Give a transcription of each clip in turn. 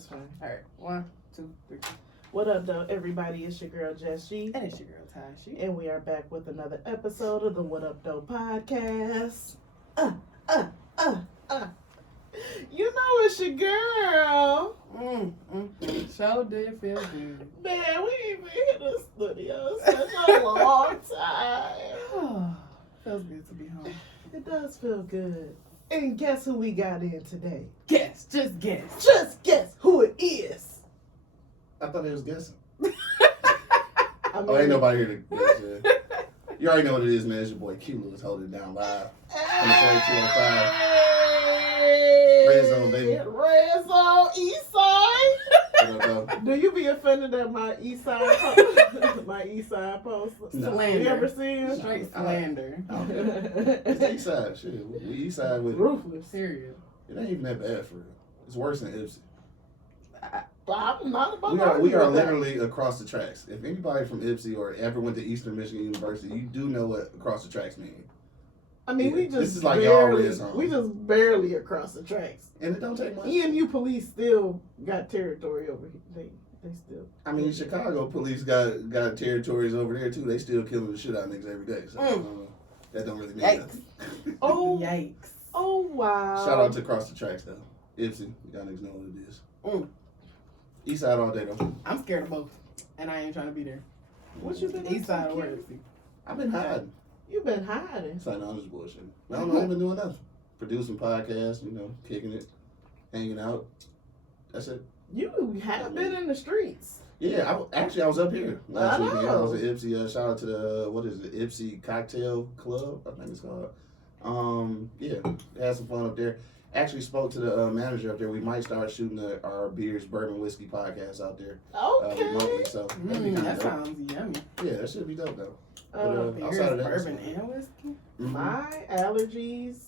That's fine. All right. 1, 2, 3. What up, though, everybody? It's your girl, Jess G. And it's your girl, Tashi. And we are back with another episode of the What Up, Though podcast. You know it's your girl. So did feel good. Man, we ain't been in the studio in such a long time. Feels good to be home. It does feel good. And guess who we got in today? Guess. Just guess. Just guess who it is. I thought he was guessing. I mean, Ain't nobody here to guess. Yeah. You already know what it is, man. It's your boy Q Lewis holding it down live. From the 3205. Red zone, baby. Red zone, east side. What up, Do you be offended at my east side post? My east side post? No. You ever seen it? Straight slander. It's the east side. Shit. We east side with it. Ruthless. Period. It ain't even that bad for real. It's worse than Ipsy. I'm not about We are that. literally across the tracks. If anybody from Ipsy or ever went to Eastern Michigan University, you do know what across the tracks mean. I mean, Yeah, we just this is like y'all barely, red zone. we just barely across the tracks. And it don't take much. EMU police still got territory over here. They still. I mean, Chicago police got territories over there too. They still killing the shit out of niggas every day. So that don't really mean nothing. Oh, Yikes. oh wow. Shout out to across the tracks though. Ipsy, y'all niggas know what it is. East side all day though. I'm scared of both. And I ain't trying to be there. What you been East side up or to, Ipsy. I've been hiding. You been hiding. It's like, no, I'm just bullshit. I don't know, I've been doing nothing. Producing podcasts, kicking it, hanging out. That's it. You have been in the streets. Yeah, I was up here last I weekend. know. I was at Ipsy. Shout out to the, Ipsy Cocktail Club, I think it's called. Yeah, had some fun up there. Actually spoke to the manager up there. We might start shooting our beers, bourbon, whiskey podcast out there remotely. So that'd be kind That of dope. sounds yummy. Yeah, that should be dope though. Oh, Outside of Beers, that, bourbon, and whiskey? My allergies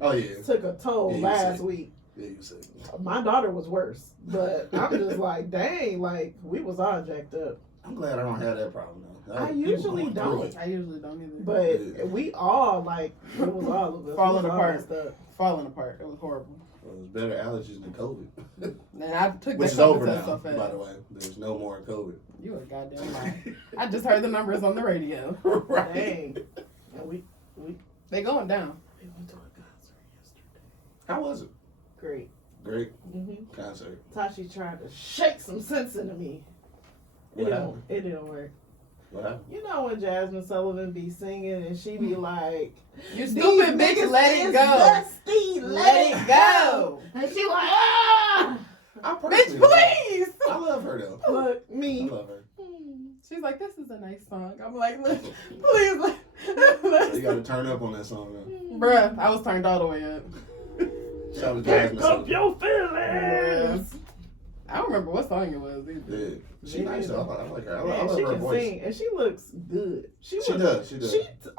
Oh yeah, took a toll Yeah, you last said. week. yeah, you said. My daughter was worse, but I'm just like, dang, like we was all jacked up. I'm glad I don't have that problem though. I People usually going through don't. it. I usually don't either. But Yeah. we all like it was all of us. Falling We was all apart. messed up. Falling apart. It was horrible. Well, there's better allergies than COVID, And I took which that is over test now. so fast. By the way, there's no more COVID. You a goddamn lie. I just heard the numbers on the radio. Right. Dang. And we They going down. went to a concert yesterday. How was it? Great. Great Mm-hmm. concert. Tashi tried to shake some sense into me. What happened? It didn't work. What happened? You know when Jasmine Sullivan be singing and she be like, You "These stupid bitch, niggas let it is go. dusty, Let it go. And she like, ah! I Bitch, personally, please. I love her though. Look, I me. love her. She's like, this is a nice song. I'm like, look, please. You gotta turn up on that song though. Bruh, I was turned all the way up. Shout out to Pick Jasmine. up Sullivan. your feelings. I don't remember what song it was either. Yeah, she nice though. I like her. I Man, love she her can voice. sing, and she looks good. She does. She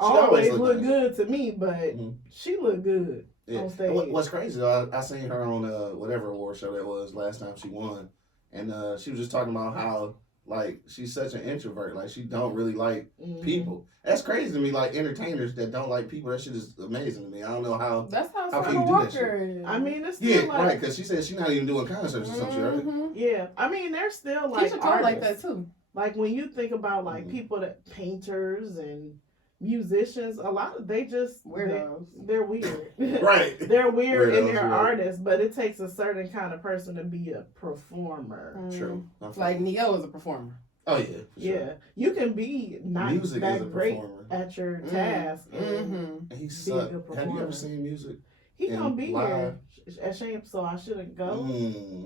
always always look look nice. good to me, but Mhm. she look good Yeah. on stage. And what's crazy though, I seen her on whatever award show that was last time she won, and she was just talking about how like she's such an introvert, like she don't really like Mhm. people. That's crazy to me. Like entertainers that don't like people, that shit is amazing to me. I don't know how. That's how How can Summer you do that Walker is. I mean, it's still Yeah, like, right. Because she said she's not even doing concerts or some shit, right? Mhm. yeah. I mean, they're still like Keisha talk like that artists. too. Like when you think about like Mhm. people that painters and musicians, a lot of they just Weirdos. They're weird. Right. They're weird and Weirdos, they're right. artists, but it takes a certain kind of person to be a performer. True. Like Neo is a performer. Oh yeah. For sure. Yeah, you can be not Music is that a great performer. at your task. And Mm-hmm. And he Be a sucked. good Have you performer. ever seen music? he And gonna be live. here at Shame, so I shouldn't go.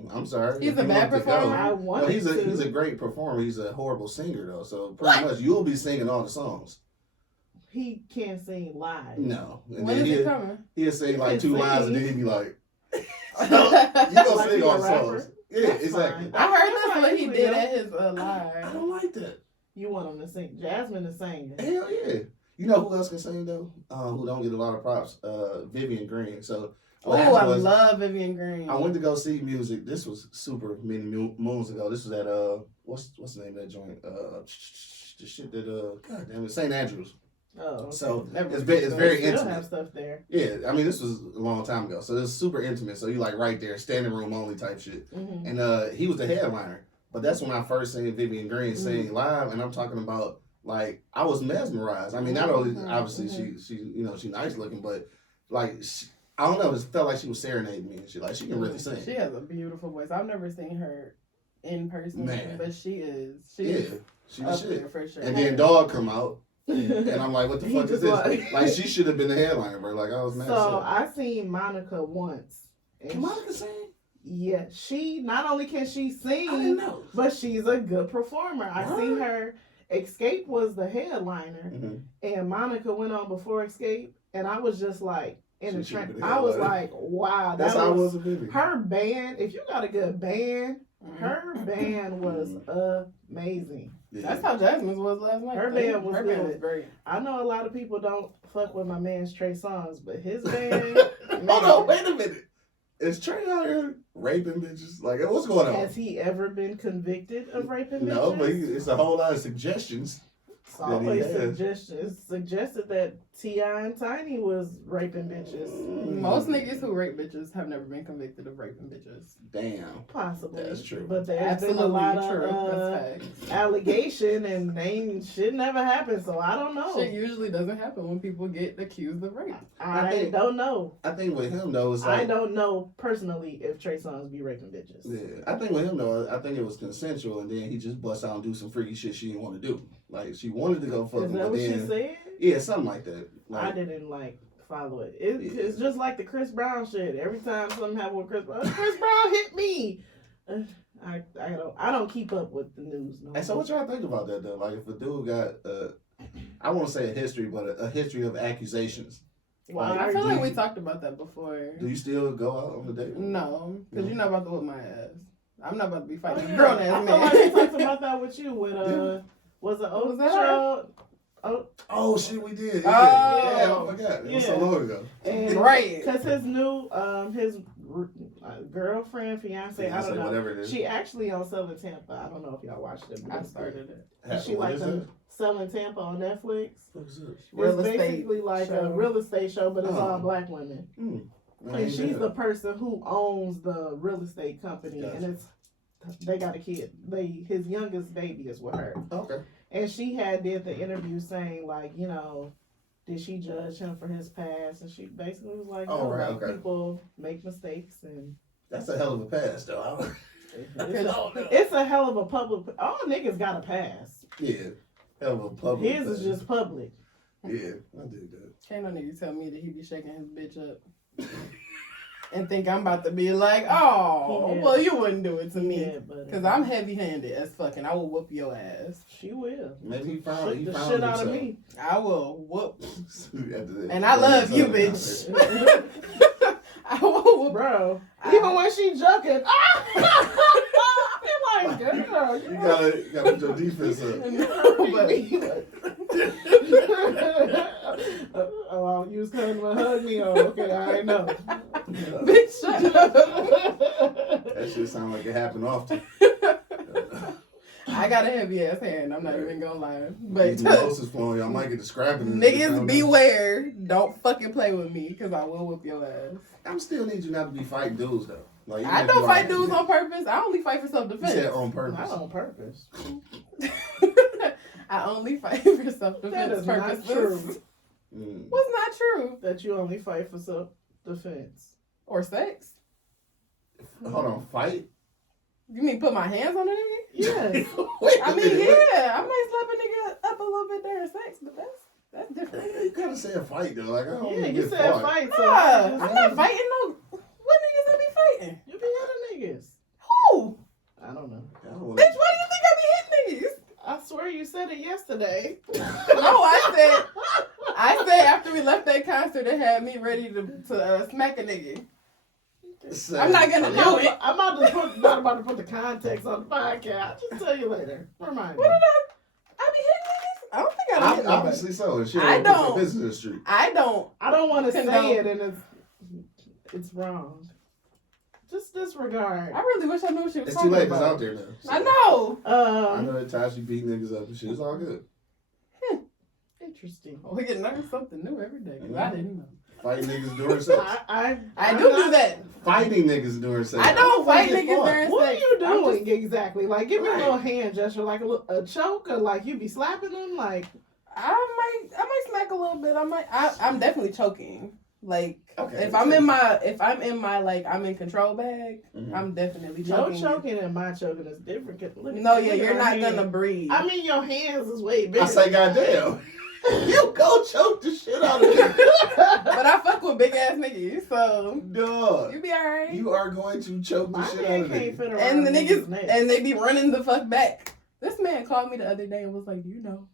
I'm sorry. He's If a you bad want to go- performer? I No, wanted he's to. a great performer. He's a horrible singer though. So pretty much you'll be singing all the songs. He can't sing live. No. And When then is he coming? he'll say like can 2 lines and sing. then he'd be like, you Like gonna he sing a all the rapper? songs. Yeah, That's exactly. fine. I heard That's that's how what he usually did go. at his I live. don't like that. You want him to sing? Jasmine is singing. Hell yeah. You know who else can sing though? Who don't get a lot of props? Vivian Green. So Oh, what happened I was, love Vivian Green. I went to go see music. This was super many moons ago. This was at what's the name of that joint? The shit that God damn it, St. Andrews. Oh, okay. So Never it's been. very They still intimate. have stuff there. Yeah, I mean this was a long time ago, so it's super intimate. So you like right there, standing room only type shit. Mm-hmm. And he was the headliner, but that's when I first seen Vivian Green sing live, and I'm talking about like I was mesmerized. I mean, not only obviously she you know she nice looking, but like I don't know, it felt like she was serenading me and shit. Like she can really sing. She has a beautiful voice. I've never seen her in person, Man. but she is She up was there shit. for sure. And then Dog come out. And I'm like, what the He fuck is just this? Like she should have been the headliner, bro. Like I was mad. So I seen Monica once. Can Monica sing? Yeah, she not only can she I didn't sing, know. but she's a good performer. I seen her. Escape was the headliner, and Monica went on before Escape, and I was just like in the trend. I was like, wow, that's how I was a baby. Her band. If you got a good band, her band was amazing. Yeah. That's how Jasmine's was last night. Her band was Her good. band was great. I know a lot of people don't fuck with my man's Trey Songz, but his band. Hold on, wait a minute. Is Trey out here raping bitches? Like, what's going on? Has he ever been convicted of raping bitches? No, but it's a whole lot of suggestions. It's always suggested that T.I. and Tiny was raping bitches. Most niggas who rape bitches have never been convicted of raping bitches. Damn. Possibly. That's true. But there's Absolutely been a lot true. of allegation and shit never happened, so I don't know. Shit usually doesn't happen when people get accused of rape. I don't know. I think with him though, it's like I don't know personally if Trey Songz be raping bitches. Yeah, I think with him though, I think it was consensual, and then he just bust out and do some freaky shit she didn't want to do. Like she wanted to go fuck Is him, that but what then she said? yeah, something like that. Like, I didn't follow it. It's just like the Chris Brown shit. Every time something happened with Chris Brown, Chris Brown hit me. I don't keep up with the news. No. And so what y'all think about that though? Like if a dude got I won't say a history, but a history of accusations. Well, I feel like we talked about that before. Do you still go out on the date? No, because you're not about to whip my ass. I'm not about to be fighting yeah. a grown ass I man. feel like we talked about that with you with was it Was that her? Oh shit, we did. Oh. Yeah, I forgot. It was so long ago. And Right. Because his new his girlfriend, fiance, I don't know. Whatever it is. She actually on Selling Tampa. I don't know if y'all watched it. I started it. She What like is them that? Selling Tampa on Netflix. What is it? Real It's estate basically like show. a real estate show, but it's Oh. all black women. And she's the person who owns the real estate company, Gotcha. and they got a kid. His youngest baby is with her. Okay. And she did the interview saying like, you know, did she judge him for his past? And she basically was like, Oh, no, right, like, okay. people make mistakes, and That's a hell of a pass though. it's a hell of a public. All niggas got a pass. Yeah. Hell of a public. His is just public. Yeah, I dig that. Can't no nigga tell me that he be shaking his bitch up and think I'm about to be like, oh, Yeah. well, you wouldn't do it to me. Yeah, but Because I'm heavy-handed as fucking. I will whoop your ass. she will. Maybe he Shook found the shit out of me. I will whoop. And And I love you, bitch. I will whoop. Bro, even when she joking, I'm like, girl, You gotta put your defense up. Oh, you was coming to hug me. Oh, okay, I ain't know. Bitch, shut up. That shit sound like it happened often. I got a heavy ass hand. I'm not even gonna lie. But These nose is flowing. Y'all might get the scrapping. niggas beware. Don't fucking play with me because I will whip your ass. I still need you not to be fighting dudes though. Like I don't fight dudes on purpose. I only fight for You self-defense. said on purpose. Not on purpose. I only fight for That self-defense is not purposes. true. What's not true? That you only fight for self-defense. Or sex? Hold on, fight? You mean put my hands on a nigga? Yes. Wait a I mean, minute, wait. yeah, I might slap a nigga up a little bit during sex, but that's different. You gotta say a fight though. Like I don't Yeah, want to you get said fought. fight, so I'm not fighting no. What niggas I be fighting? you be hitting niggas. Who? I don't know. I don't Bitch, wanna- why do you think I be hitting niggas? I swear you said it yesterday. No, I said after we left that concert, it had me ready to smack a nigga. Say- I'm not gonna do it. I'm not about to put the context on the podcast. I'll just tell you later. Remind me. What did I be hitting niggas? I don't think I did. Obviously so. She I put don't. your business in the street. I don't. I don't want to Condone. say it, and it's wrong. Just disregard. I really wish I knew what she was It's talking too late. It's about. out there now. So. I know. I know that Tashi beat niggas up and shit. It's all good. It Interesting. We can learn something new every day. Cause I didn't know. Fighting niggas during sex. I do that. Fighting niggas during sex. I don't fight niggas during sex. What are you doing exactly? Like, give me a little hand gesture, like a choke, or like you be slapping them, like. I might smack a little bit. I'm definitely choking. Like, okay, if I'm in my like I'm in control bag, I'm definitely choking. Your choking and my choking is different. No, yeah, you're not gonna breathe. I mean, your hands is way bigger. I say, goddamn. You go choke the shit out of me. But I fuck with big ass niggas, so dog, you be alright. You are going to choke the shit out of me. And the niggas, and they be running the fuck back. This man called me the other day and was like, "You know,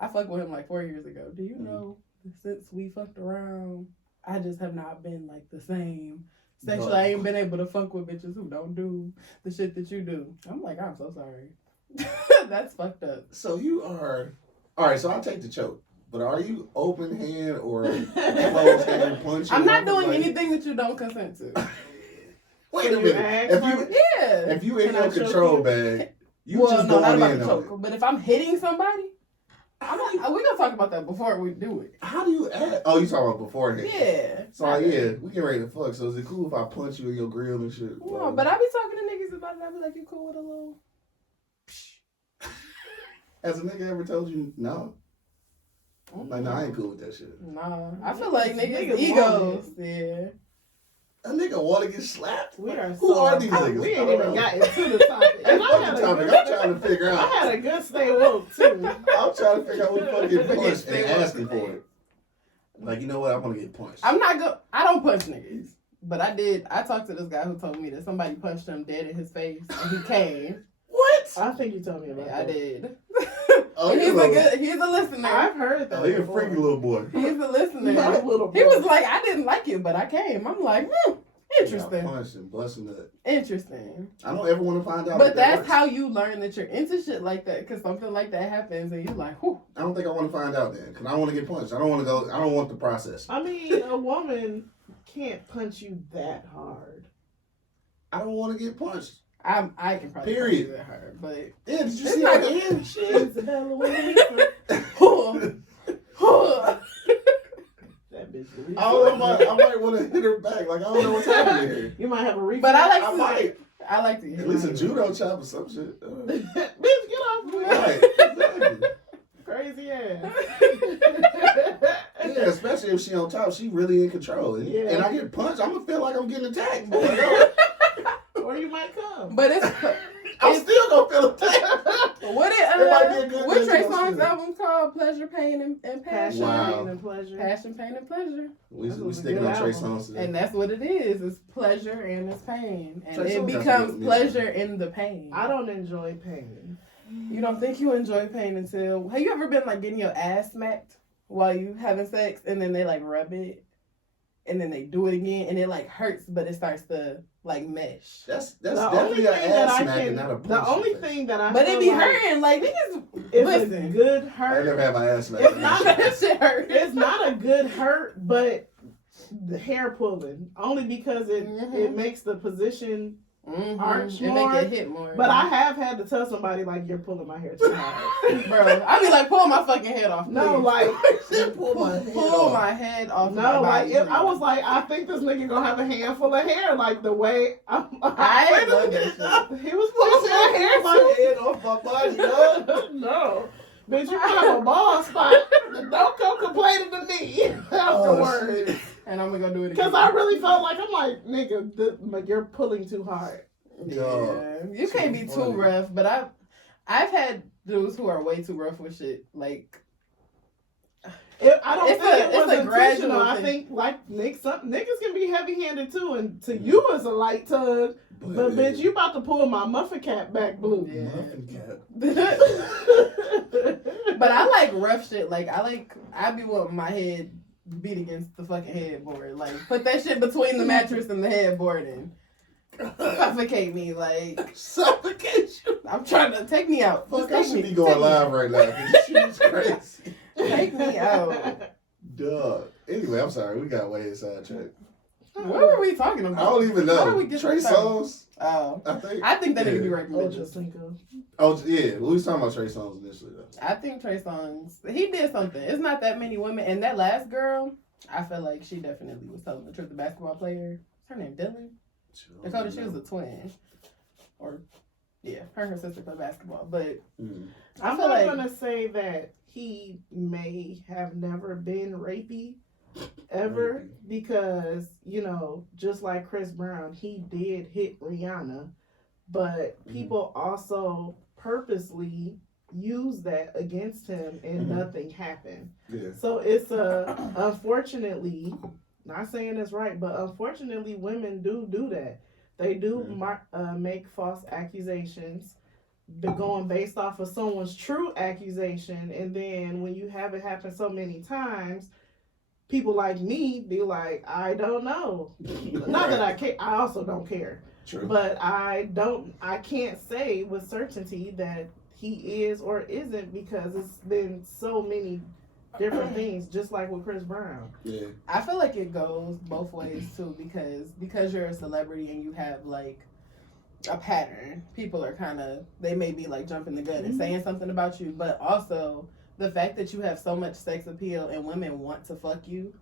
I fucked with him like 4 years ago. Do you know since we fucked around, I just have not been like the same. Sexually, I ain't been able to fuck with bitches who don't do the shit that you do." I'm like, I'm so sorry. That's fucked up. So you are. All right, so I'll take the choke. But are you open hand or closed hand punching? I'm not doing anything that you don't consent to. Wait a minute. If you in your control bag, you just not going about in the on choke. it. But if I'm hitting somebody, we're gonna talk about that before we do it. How do you act? Oh, you talking about beforehand? Yeah. So yeah, we get ready to fuck. So is it cool if I punch you in your grill and shit? No, but I be talking to niggas about it. I be like, you cool with a little? Has a nigga ever told you no? Like, no, I ain't cool with that shit. Nah, I feel like niggas egos. Yeah. A nigga want to get slapped? We are Who are these niggas? We ain't even got into the topic. And I'm trying to figure out. I had a good stay woke too. I'm trying to figure out who the fuck get punched and asking for it. Like, you know what? I want to get punched. I'm not good. I don't punch niggas. But I talked to this guy who told me that somebody punched him dead in his face and he came. What? I think you told me about that. I did. Oh, he's a listener. I've heard that. Oh, he's a freaky little boy. He's a listener. Little boy. He was like, I didn't like it, but I came. I'm like, interesting. Yeah, punched and busting it. Interesting. I don't ever want to find out. But that's how you learn that you're into shit like that, because something like that happens and you're like, whew. I don't think I want to find out then, because I want to get punched. I don't want to go. I don't want the process. I mean, a woman can't punch you that hard. I don't want to get punched. I can probably Period. punch her, but Yeah, did you see her hand? She's a hell of a that bitch. I might want to hit her back. Like, I don't know what's happening here. You might have a reflex. But I like to At least a judo chop or some shit. Bitch, get off me. Right, exactly. Crazy ass. Yeah, especially if she on top, she really in control. And, and I get punched, I'm gonna feel like I'm getting attacked. Or you might come. But I'm still gonna feel attacked. What Trey Songz album called? Pleasure, Pain, and Passion. Pain and Pleasure. Passion, Pain, and Pleasure. We sticking on Trey Songz today. And that's what it is. It's pleasure and it's pain. And Trey it Songz becomes pleasure in the pain. I don't enjoy pain. You don't think you enjoy pain until... Have you ever been like getting your ass smacked while you having sex and then they like rub it and then they do it again and it like hurts but it starts to like mesh? That's definitely an ass smacking, not a punch. The only thing that I But it be hurting. Like niggas... It's a good hurt. I never had my ass smacked. It's not that shit hurt. It's not a good hurt, but the hair pulling. Only because it makes the position arch more. It make it hit more. But I have had to tell somebody like, you're pulling my hair too hard. Bro, I be like, pull my fucking head off. Please. No, like pull my head off. No, like I was like, I think this nigga gonna have a handful of hair. Like the way I love that shit. He was pulling my hair. My head off my body, no. No. Bitch, you have a bald spot. Don't come complaining to me afterwards. And I'm gonna go do it again. Because I really felt like, I'm like, nigga, like you're pulling too hard. Yeah. You can't be too rough, but I've had dudes who are way too rough with shit. Like, I don't think it was intentional. I think like niggas can be heavy-handed too, and to you it's a light tug. But bitch, you about to pull my muffin cap back blue. Yeah. Muffin cap. But I like rough shit. Like I be wanting my head beat against the fucking headboard. Like put that shit between the mattress and the headboard and suffocate me. Like suffocate you. I'm trying to take me out. Fuck, I should be going live right now. This shit is crazy. Take me out. Duh. Anyway, I'm sorry. We got way sidetracked. What are we talking about? I don't even know. How do we get Trey Songz? Oh. I think that nigga be raping bitches. Oh, yeah. We was talking about Trey Songz initially, though. I think Trey Songz, he did something. It's not that many women. And that last girl, I feel like she definitely was telling the truth. The basketball player, what's her name, Dylan? Dakota, she was a twin. Or, yeah, her and her sister play basketball. But I'm not going to say that he may have never been rapey ever because, you know, just like Chris Brown, he did hit Rihanna, but people also purposely use that against him and nothing happened. Yeah. So it's unfortunately, not saying it's right, but unfortunately women do that. They do make false accusations going based off of someone's true accusation, and then when you have it happen so many times, people like me be like, I don't know. Not that I care. I also don't care. True. But I can't say with certainty that he is or isn't because it's been so many different things, just like with Chris Brown. Yeah. I feel like it goes both ways too because you're a celebrity and you have like a pattern. People are they may be like jumping the gun and saying something about you, but also the fact that you have so much sex appeal and women want to fuck you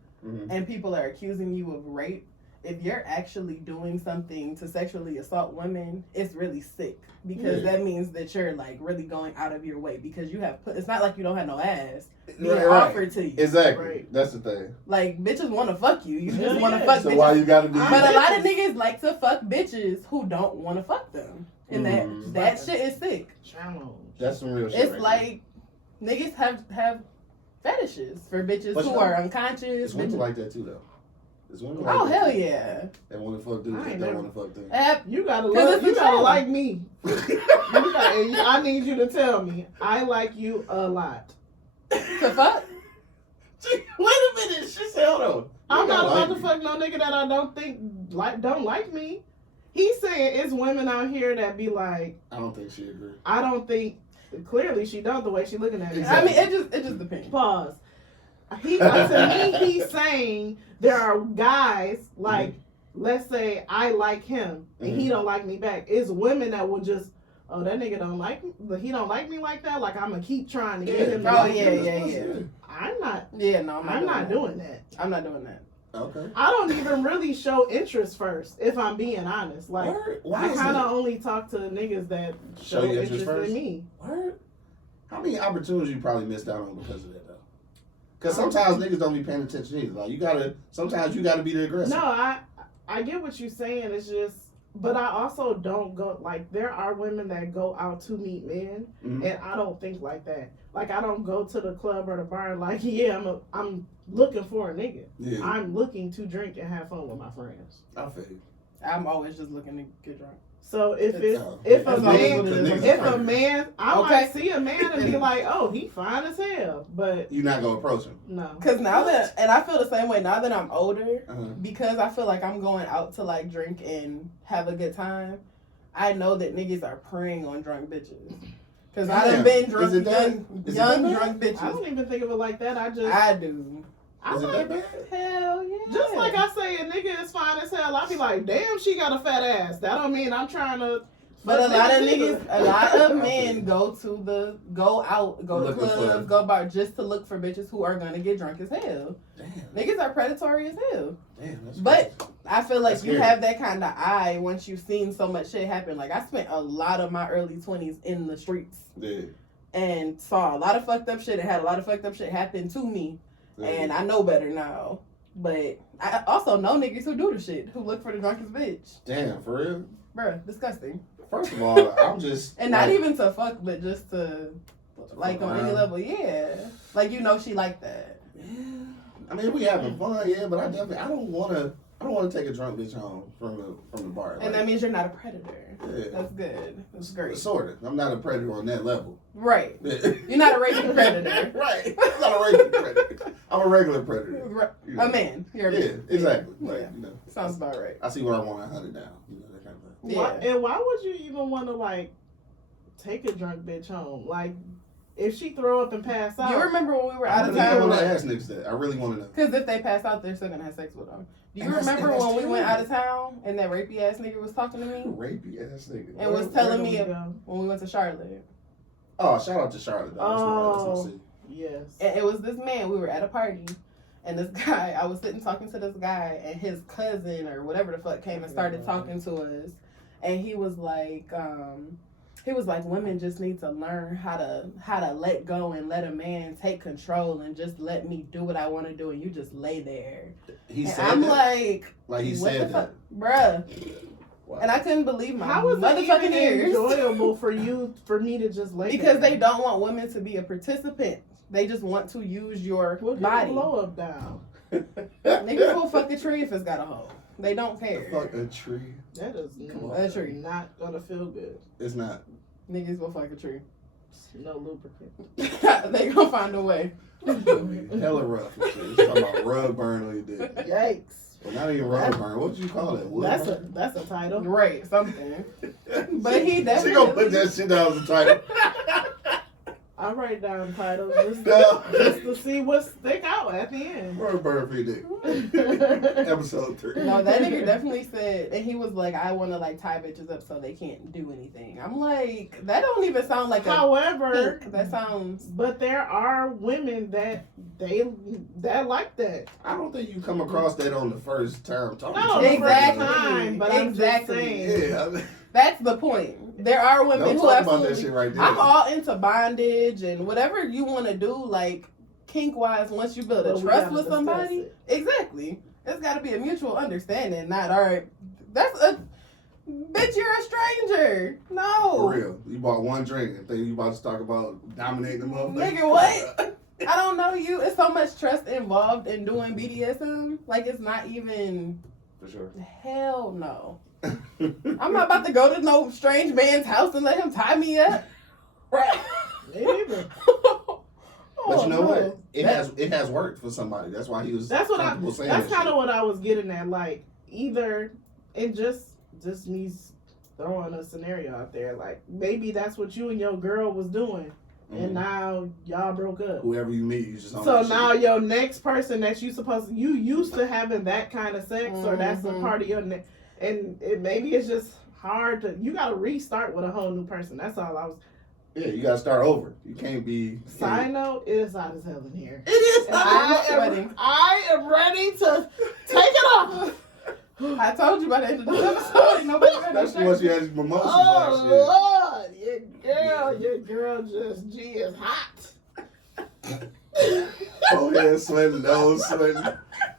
and people are accusing you of rape, if you're actually doing something to sexually assault women, it's really sick because that means that you're like really going out of your way because you have it's not like you don't have no ass. Right. Offered to you. Exactly. Right. That's the thing. Like bitches want to fuck you. You just want to fuck so bitches. Why you gotta do But a lot of niggas like to fuck bitches who don't want to fuck them. And that shit is sick. That's some real shit. It's like niggas have fetishes for bitches who are unconscious. It's women like that too, though. It's women like that hell too. Yeah. They want to fuck dudes. They don't want to fuck them. You gotta like me. I need you to tell me. I like you a lot. To fuck? Wait a minute. She said, hold on. I'm not about to fuck no nigga that I don't think don't like me. He's saying it's women out here that be like, I don't think she agree. I don't think. Clearly, she don't the way she looking at me. Exactly. I mean, it just depends. Pause. To me, he's saying there are guys like, let's say I like him and he don't like me back. It's women that will just, oh, that nigga don't like me, but he don't like me like that. Like I'm gonna keep trying to get him. To like yeah. I'm not. Yeah, no, I'm not doing that. I'm not doing that. Okay. I don't even really show interest first, if I'm being honest. Like, I kind of only talk to niggas that show interest in me. Word? How many opportunities you probably missed out on because of that, though? Because sometimes niggas don't be paying attention either. Like, sometimes you gotta be the aggressor. No, I get what you're saying. It's just, but I also don't go, like, there are women that go out to meet men, and I don't think like that. Like, I don't go to the club or the bar like, I'm looking for a nigga. Yeah. I'm looking to drink and have fun with my friends. I feel you. I'm always just looking to get drunk. So if a man, I might see a man and be like, oh, he fine as hell, but you're not gonna approach him. No, because now that, and I feel the same way now that I'm older, because I feel like I'm going out to like drink and have a good time. I know that niggas are preying on drunk bitches. Because I done been drunk, young drunk bitches. I don't even think of it like that. I do. Is it that bad? Hell yeah. Just like I say, a nigga is fine as hell. I be like, damn, she got a fat ass. That don't mean I'm trying to. But a lot of men go to clubs, go bar just to look for bitches who are gonna get drunk as hell. Damn. Niggas are predatory as hell. Damn, that's but crazy. I feel like you have that kind of eye once you've seen so much shit happen. Like I spent a lot of my early 20s in the streets. Yeah. And saw a lot of fucked up shit and had a lot of fucked up shit happen to me. Yeah. And I know better now. But I also know niggas who do the shit, who look for the drunkest bitch. Damn, for real? Bruh, disgusting. First of all, I'm just... and not even to fuck, but just to like, on any level, yeah. Like, you know she like that. Yeah. I mean, we having fun, yeah, but I don't want to take a drunk bitch home from the bar. And that means you're not a predator. Yeah. That's good. That's great. Sort of. I'm not a predator on that level. Right. You're not a raping predator. Right. I'm not a raping predator. I'm a regular predator. Right. You know? A man. You're a man. Yeah, exactly. Yeah. Like, sounds about right. I see what I want 100 now. That kind of thing. Yeah. And why would you even want to, like, take a drunk bitch home? Like, if she throw up and pass out. You remember when we were out of town? I want to ask niggas that. I really want to know. Because if they pass out, they're still going to have sex with them. Do you remember when we went out of town and that rapey ass nigga was talking to me? Rapey ass nigga. And was telling me when we went to Charlotte. Oh, shout out to Charlotte. Oh, yes. And it was this man. We were at a party. And this guy, I was sitting talking to this guy, and his cousin or whatever the fuck came and started talking to us. And he was like, women just need to learn how to let go and let a man take control and just let me do what I want to do, and you just lay there. He said I'm that? like he said that, bruh. Wow. And I couldn't believe my How was motherfucking it ears. enjoyable for me to just lay because there? they don't want women to be a participant. They just want to use your body. Blow up down. Niggas will fuck a tree if it's got a hole. They don't care. Fuck a tree. That is a tree. Not gonna feel good. It's not. Niggas will fuck a tree. No lubricant. They gonna find a way. Hella rough. It's talking about rug burn on your dick. Yikes. Well, not even rug burn. What you call it? Wood burn? That's a title. Right, something. But he definitely. She gonna put that shit down as a title. I write down titles just to see what stick out at the end. Rug burn for your dick. Episode 3. No, that nigga definitely said, and he was like, I want to like tie bitches up so they can't do anything. I'm like, that don't even sound like However, that sounds. But there are women that like that. I don't think you come across that on the first time talking No, to exactly. Time, but exactly. I'm just saying. Yeah. That's the point. There are women Don't who talk absolutely. about that shit right there. I'm all into bondage and whatever you want to do, like kink wise. Once you build a trust with somebody, exactly. It's got to be a mutual understanding. Not all right. That's a bitch. You're a stranger. No. For real. You bought one drink and think you about to talk about dominating the motherfucker. Nigga, what? I don't know you. It's so much trust involved in doing BDSM. Like it's not even. For sure. Hell no. I'm not about to go to no strange man's house and let him tie me up. Right. Me neither. But you know what? It has worked for somebody. That's why he was. That's kind of what I was getting at. Like either it just me throwing a scenario out there. Like maybe that's what you and your girl was doing, and now y'all broke up. Whoever you meet, you just. So now your next person that you used to having that kind of sex, or that's a part of your and maybe it's just hard to. You got to restart with a whole new person. That's all I was. Yeah, you gotta start over. You can't be. Side note, it is hot as hell in here. It is. I am ready to take it off. I told you by the end of this episode, nobody got That's once you had mimosas. Oh Lord, your girl just G is hot. Oh yeah, sweating, nose sweating.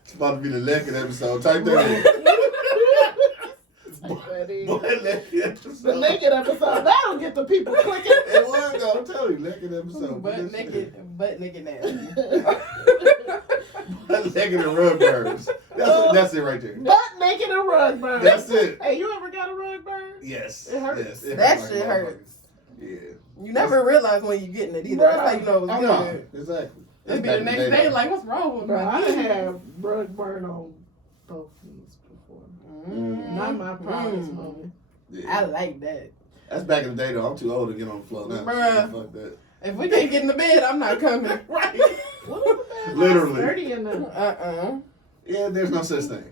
It's about to be the naked episode. Type that in. The naked episode. That'll get the people clicking. It would go. I'm telling you, naked episode. Butt naked nasty. Butt naked and rug burns. That's it right there. Butt naked and rug burns. That's it. Hey, you ever got a rug burn? Yes. It hurts. Yes, it that hurts shit hurts. Yeah. You never realize when you're getting it either. That's how you know it was good. Exactly. It'd be the next day, like, what's wrong with me? I done had rug burn on both knees before. Not my proudest moment. Yeah. I like that. That's back in the day, though. I'm too old to get on the floor now. Bruh. Fuck that. If we can't get in the bed, I'm not coming. Right. Literally. Dirty in the. Yeah, there's no such thing.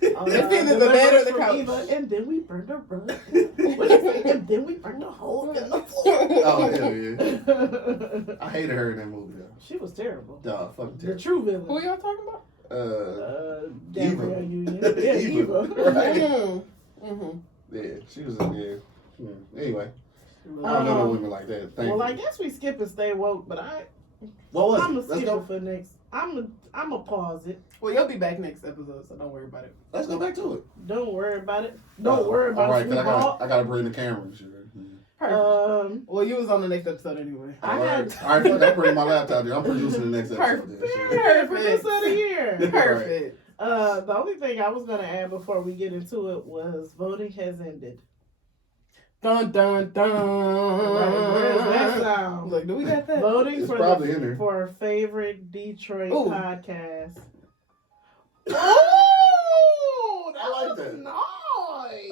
It's either the bed or the couch. Eva, and then we burned a rug. And then we burned a hole in the floor. Oh, hell yeah. I hated her in that movie, though. She was terrible. Dog, fucking terrible. The true villain. Who y'all talking about? Gabrielle Union. Yeah, Eva. Eva. Right. Yeah, she was Anyway. I don't know no women like that. I guess we skip and stay woke, but what was I'm it? gonna skip it for next. I'm gonna pause it. Well, you'll be back next episode, so don't worry about it. Let's go back to it. Don't worry about it. Don't worry about it. All right, I gotta bring the camera and shit. Perfect. Well, you was on the next episode anyway. All right, fuck, I'm bringing my laptop there. I'm producing the next episode. Perfect. Producer of the year. Perfect. The only thing I was gonna add before we get into it was voting has ended. Dun dun dun. Right, where's that sound? Look, do we got that? Voting for favorite Detroit podcast. Oh, that was that. nice.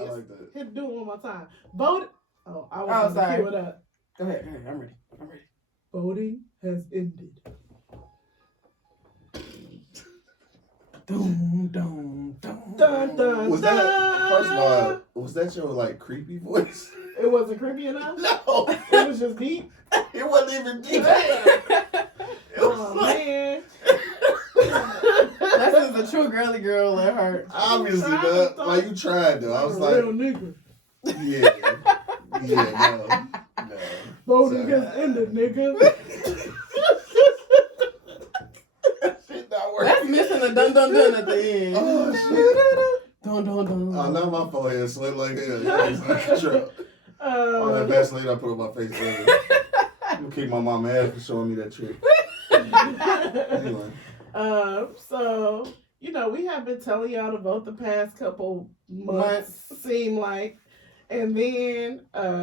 I like that. Hit do it one more time. Vote. Oh, I was going to cue it up. Go ahead. I'm ready. Voting has ended. Dun, dun, dun. Dun, dun, Was that, first of all, was that your like creepy voice? It wasn't creepy enough? No. It was just deep? It wasn't even deep. Oh, man. That's just a true girly girl at heart. Obviously, though. Like, you tried, though. I was like, real nigga. Yeah, no. Both niggas ended, nigga. Shit not working. That's missing a dun dun dun at the end. Oh, shit. Dun dun dun. Oh, now my forehead sweat like hell. Yeah, it's like a truck. All that Vaseline I put on my face earlier. I'm gonna kick my mama ass for showing me that trick. Anyway. So, you know, we have been telling y'all to vote the past couple months, seem like. And then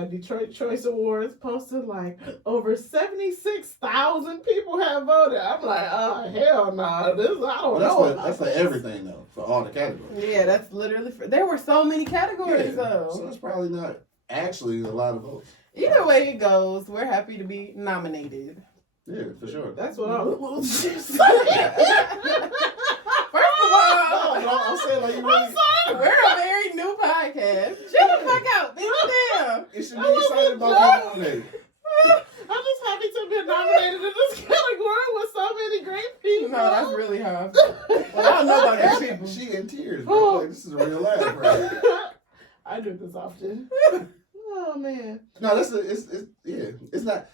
Detroit Choice Awards posted like over 76,000 people have voted. I'm like, oh, hell no. I don't know. That's for everything, though, for all the categories. Yeah, that's literally there were so many categories, though. So it's probably not actually a lot of votes. Either way it goes, we're happy to be nominated. Yeah, for sure. That's what I'm First of all, I'm saying like you really, we're a very new podcast. Shut the fuck out, bitch. Damn. you should be excited about being nominated. I'm just happy to be nominated in this category with so many great people. No, that's really how I feel. Well, I don't know about these people. She in tears, bro. Like, this is a real laugh, right? I do this often. Oh man. No, it's not.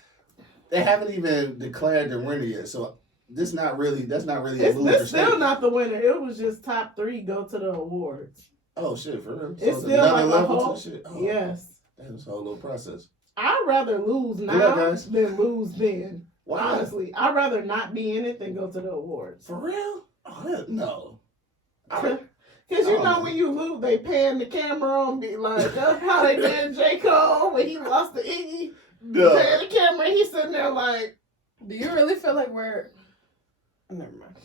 They haven't even declared the winner yet, so that's not really a loser. It's still not the winner. It was just top 3 go to the awards. Oh shit, for real? It's so still like a level whole, to the shit. Oh, yes. That's a whole little process. I'd rather lose now than lose then. Why? Honestly, I'd rather not be in it than go to the awards. For real? Oh, no. Because you know when you lose, they pan the camera on, be like, that's how they did J. Cole when he lost to Iggy. No. Pan the camera, and he's sitting there like. Do you really feel like we're? Never mind.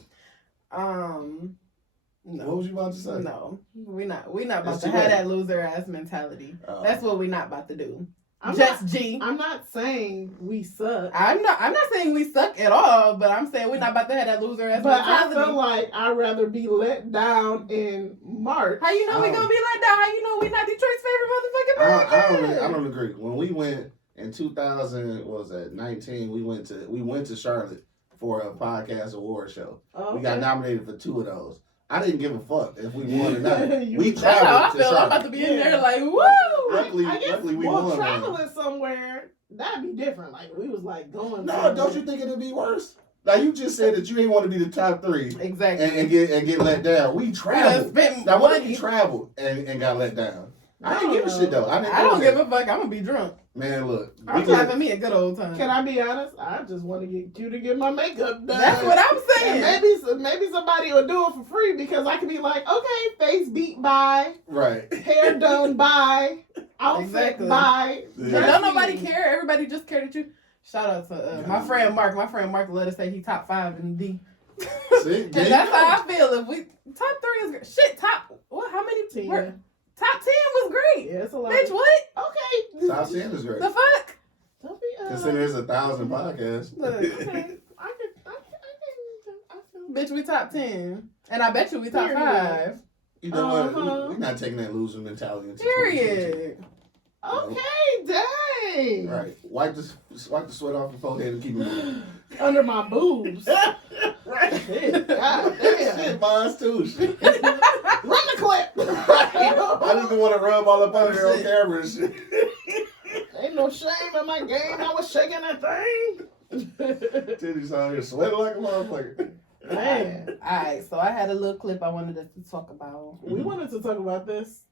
No. What was you about to say? No, we not about to have that loser ass mentality. That's what we not about to do. I'm not saying we suck. I'm not saying we suck at all, but I'm saying we're not about to have that loser ass mentality. But I feel like I'd rather be let down in March. How you know we gonna be let down? How you know we not Detroit's favorite motherfucking band? I don't agree. When we went in 2019, we went to Charlotte for a podcast award show. Oh, okay. We got nominated for 2 of those. I didn't give a fuck if we won or not. We traveled That's how I feel. Charlotte. I'm about to be in there like, woo! Luckily we won. Traveling somewhere, that'd be different. Like, we was like going. No, don't you think it'd be worse? Like, you just said that you ain't want to be the top 3. Exactly. And get let down. We traveled. Now, what if you traveled and got let down? I didn't give a shit, though. I don't give a fuck. I'm going to be drunk. Man, look. I'm having me a good old time. Can I be honest? I just want to get you to get my makeup done. That's what I'm saying. And maybe somebody will do it for free because I can be like, okay, face beat by. Right. Hair done by. Outfit by. Yeah. Don't nobody care. Everybody just care that you. Shout out to my friend Mark. My friend Mark let us say he top 5 in D. See? And that's how I feel. If we top 3 is great. Shit, top what? How many? 10. Top 10 was great. Yeah, it's a lot. Bitch, what? Okay. Top 10 is great. The fuck? Don't be. Consider there's 1,000 podcasts. Okay. I Bitch, we top 10. And I bet you we top 5. You know what? We're not taking that loser mentality into Period. Okay, dang. Right. Wipe the sweat off your forehead and keep it moving. Under my boobs. Right. Shit. God damn. Shit, mine too. Shit. Run the clip. I didn't want to rub all up under there on camera and shit. Ain't no shame in my game. I was shaking that thing. Titties out here sweating like a motherfucker. Man. Alright, so I had a little clip I wanted us to talk about. We wanted to talk about this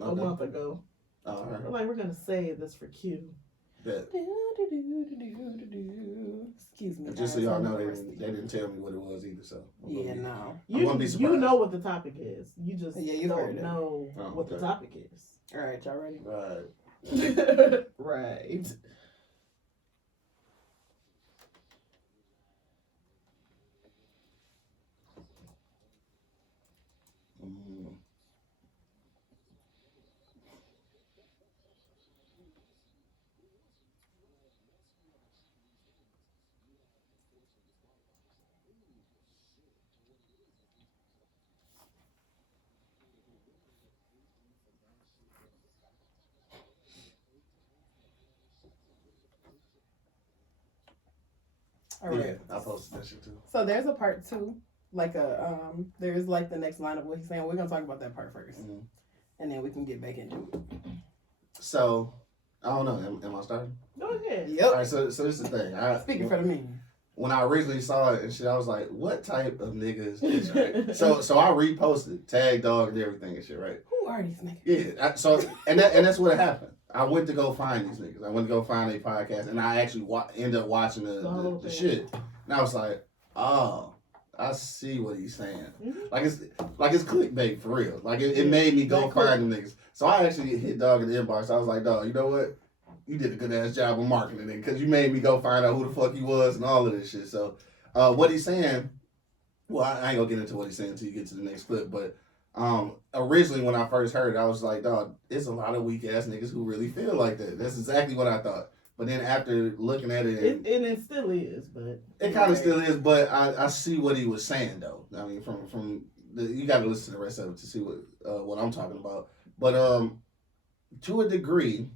a month ago. All right. We're like, we're gonna save this for Q. Bet. Excuse me. Just so y'all know, they didn't tell me what it was either. So no. You know what the topic is. You just don't know what okay. the topic is. All right, y'all ready? Right. Right. All right. Yeah, I posted that shit too. So there's a part 2, like there's like the next line of what he's saying. We're gonna talk about that part first, and then we can get back into it. So I don't know. Am I starting? Go ahead. Yep. All right. So this is the thing. Speaking for the men. When I originally saw it and shit, I was like, "What type of niggas is right?" so I reposted, tag dog and everything and shit, right? Who are these niggas? Yeah. That's what happened. I went to go find these niggas. I went to go find a podcast, and I actually ended up watching the shit. And I was like, "Oh, I see what he's saying." Mm-hmm. Like it's clickbait for real. Like it made me go find them niggas. So I actually hit dog in the inbox. I was like, "Dog, you know what? You did a good ass job of marketing it because you made me go find out who the fuck he was and all of this shit." So, what he's saying, well, I ain't gonna get into what he's saying until you get to the next clip. But originally, when I first heard it, I was like, "Dog, it's a lot of weak ass niggas who really feel like that." That's exactly what I thought. But then after looking at it, and it still is, but it kind of still is. But I see what he was saying though. I mean, you got to listen to the rest of it to see what I'm talking about. But to a degree.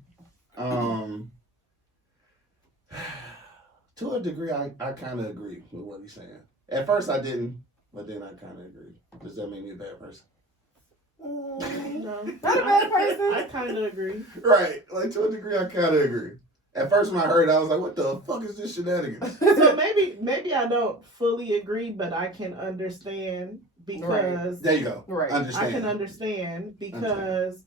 To a degree, I kind of agree with what he's saying. At first, I didn't, but then I kind of agree. Does that make me a bad person? No, not a bad person. I kind of agree. Right, like to a degree, I kind of agree. At first, when I heard it, I was like, "What the fuck is this shenanigans?" So maybe I don't fully agree, but I can understand because there you go. Right, understand. I can understand because.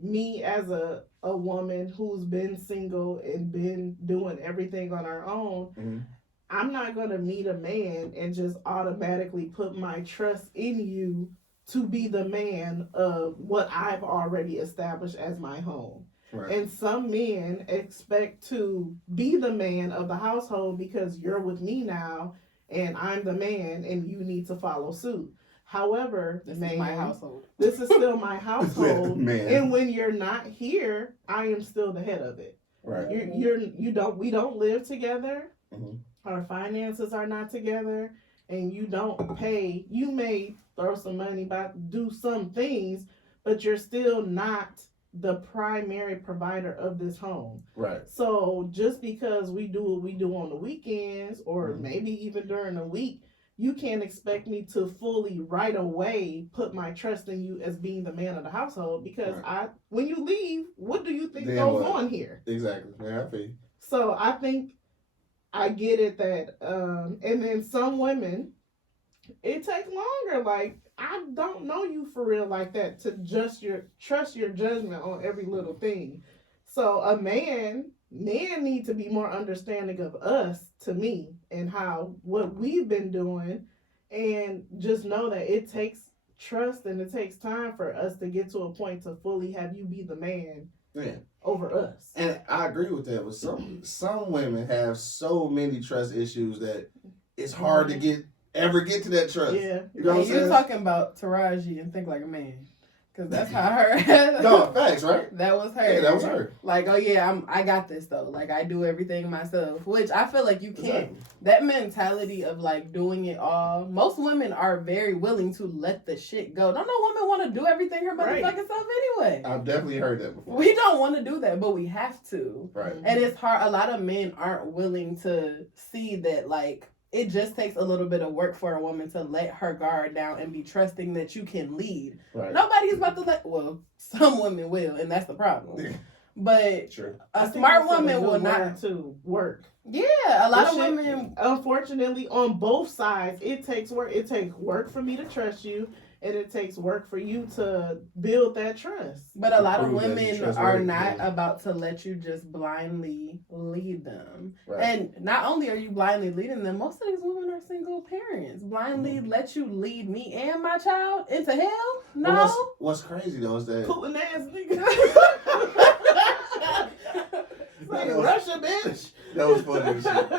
Me as a woman who's been single and been doing everything on her own, I'm not going to meet a man and just automatically put my trust in you to be the man of what I've already established as my home. Right. And some men expect to be the man of the household because you're with me now and I'm the man and you need to follow suit. However, this is my household. This is still my household, man. And when you're not here, I am still the head of it. Right. We don't live together. Mm-hmm. Our finances are not together, and you don't pay. You may throw some money do some things, but you're still not the primary provider of this home. Right. So just because we do what we do on the weekends, or maybe even during the week, you can't expect me to fully right away put my trust in you as being the man of the household because when you leave, what do you think goes on here? Exactly. Yeah, I feel. So I think I get it that, and then some women, it takes longer. Like, I don't know you for real like that to trust your judgment on every little thing. So men need to be more understanding of us, to me, and what we've been doing, and just know that it takes trust and it takes time for us to get to a point to fully have you be the man over us. And I agree with that, but some women have so many trust issues that it's hard to ever get to that trust. Yeah. You know what I'm saying? You're talking about Taraji and Think Like a Man. Because that's how her... No, facts, right? That was her. Yeah, that was her. Like, oh yeah, I got this though. Like, I do everything myself. Which I feel like you can't... Exactly. That mentality of like doing it all... Most women are very willing to let the shit go. Don't no woman want to do everything her motherfucking self anyway. I've definitely heard that before. We don't want to do that, but we have to. Right. And it's hard. A lot of men aren't willing to see that, like, it just takes a little bit of work for a woman to let her guard down and be trusting that you can lead. Right. Nobody's about to well, some women will, and that's the problem. But a smart woman will not to work. Yeah, a lot of women. Unfortunately, on both sides, it takes work. It takes work for me to trust you, and it takes work for you to build that trust. But a lot of women are not about to let you just blindly lead them. Right. And not only are you blindly leading them, most of these women are single parents. Blindly let you lead me and my child into hell? No. Well, what's crazy though is that pulling ass nigga. Like Russia, bitch. That was funny as shit.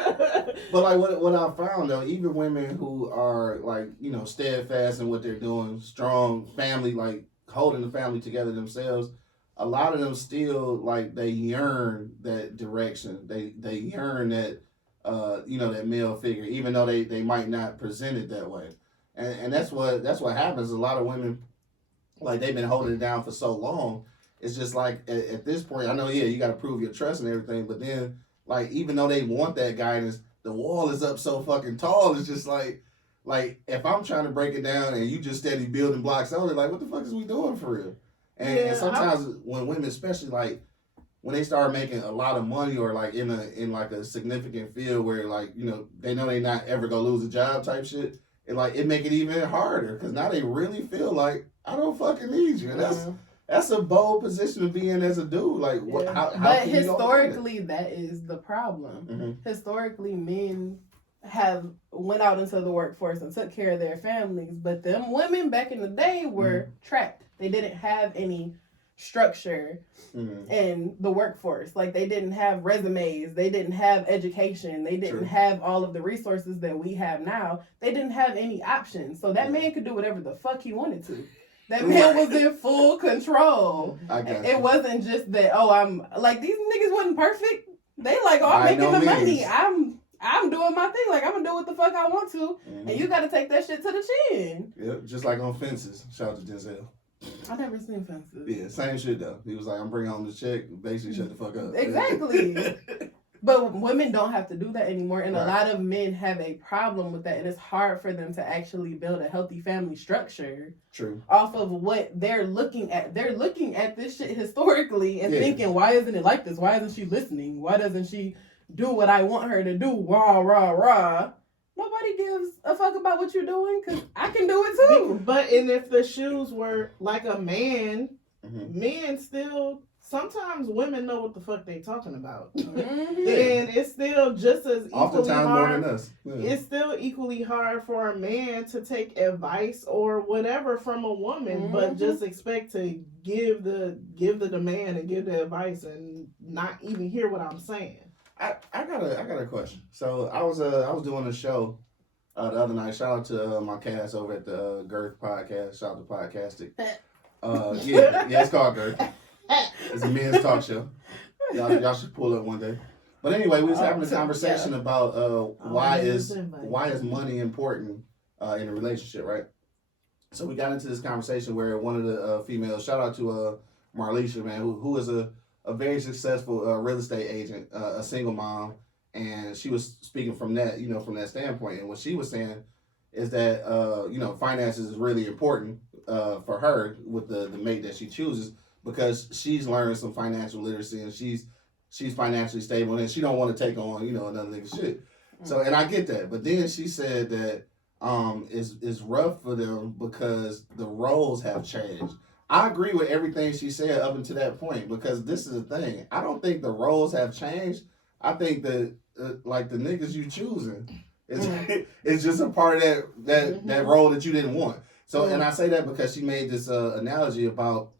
But like what I found though, even women who are like, you know, steadfast in what they're doing, strong family, like holding the family together themselves, a lot of them still like they yearn that direction. They yearn that you know, that male figure, even though they might not present it that way. And that's what happens. A lot of women, like, they've been holding it down for so long. It's just like at this point, I know, you got to prove your trust and everything, but then, like, even though they want that guidance, the wall is up so fucking tall. It's just like if I'm trying to break it down and you just steady building blocks on it, like what the fuck is we doing for real? And sometimes when women, especially like when they start making a lot of money or like in like a significant field where like, you know they not ever gonna lose a job type shit, and like it make it even harder because now they really feel like I don't fucking need you. And that's a bold position to be in as a dude. Like, how but historically, that is the problem. Mm-hmm. Historically, men have went out into the workforce and took care of their families, but them women back in the day were trapped. They didn't have any structure in the workforce. Like, they didn't have resumes. They didn't have education. They didn't have all of the resources that we have now. They didn't have any options. So that man could do whatever the fuck he wanted to. That man was in full control. It wasn't just that, I'm like, these niggas wasn't perfect. They like, I'm making the money. I'm doing my thing. Like, I'm gonna do what the fuck I want to. And you gotta take that shit to the chin. Yep, just like on Fences. Shout out to Denzel. I never seen Fences. Yeah, same shit though. He was like, I'm bringing home the check. Basically, shut the fuck up. Exactly. But women don't have to do that anymore. And a lot of men have a problem with that. And it's hard for them to actually build a healthy family structure. True. Off of what they're looking at. They're looking at this shit historically and thinking, why isn't it like this? Why isn't she listening? Why doesn't she do what I want her to do? Rah, rah, rah. Nobody gives a fuck about what you're doing because I can do it too. But and if the shoes were like a man, men still, sometimes women know what the fuck they talking about. And it's still just as equally hard. More than us. Yeah. It's still equally hard for a man to take advice or whatever from a woman, but just expect to give the demand and give the advice and not even hear what I'm saying. I got a question. So I was doing a show the other night. Shout out to my cast over at the Girth podcast. Shout out to Podcastic. Yeah, it's called Girth. It's a men's talk show. Y'all should pull up one day. But anyway, we was having a conversation about why is money important in a relationship, right? So we got into this conversation where one of the females, shout out to Marlisha, man, who is a very successful real estate agent, a single mom, and she was speaking from that, from that standpoint. And what she was saying is that, finances is really important for her with the mate that she chooses because she's learned some financial literacy and she's financially stable and she don't want to take on, another nigga's shit. So, and I get that. But then she said that it's rough for them because the roles have changed. I agree with everything she said up until that point because this is the thing. I don't think the roles have changed. I think that like the niggas you choosing it's just a part of that role that you didn't want. So and I say that because she made this analogy about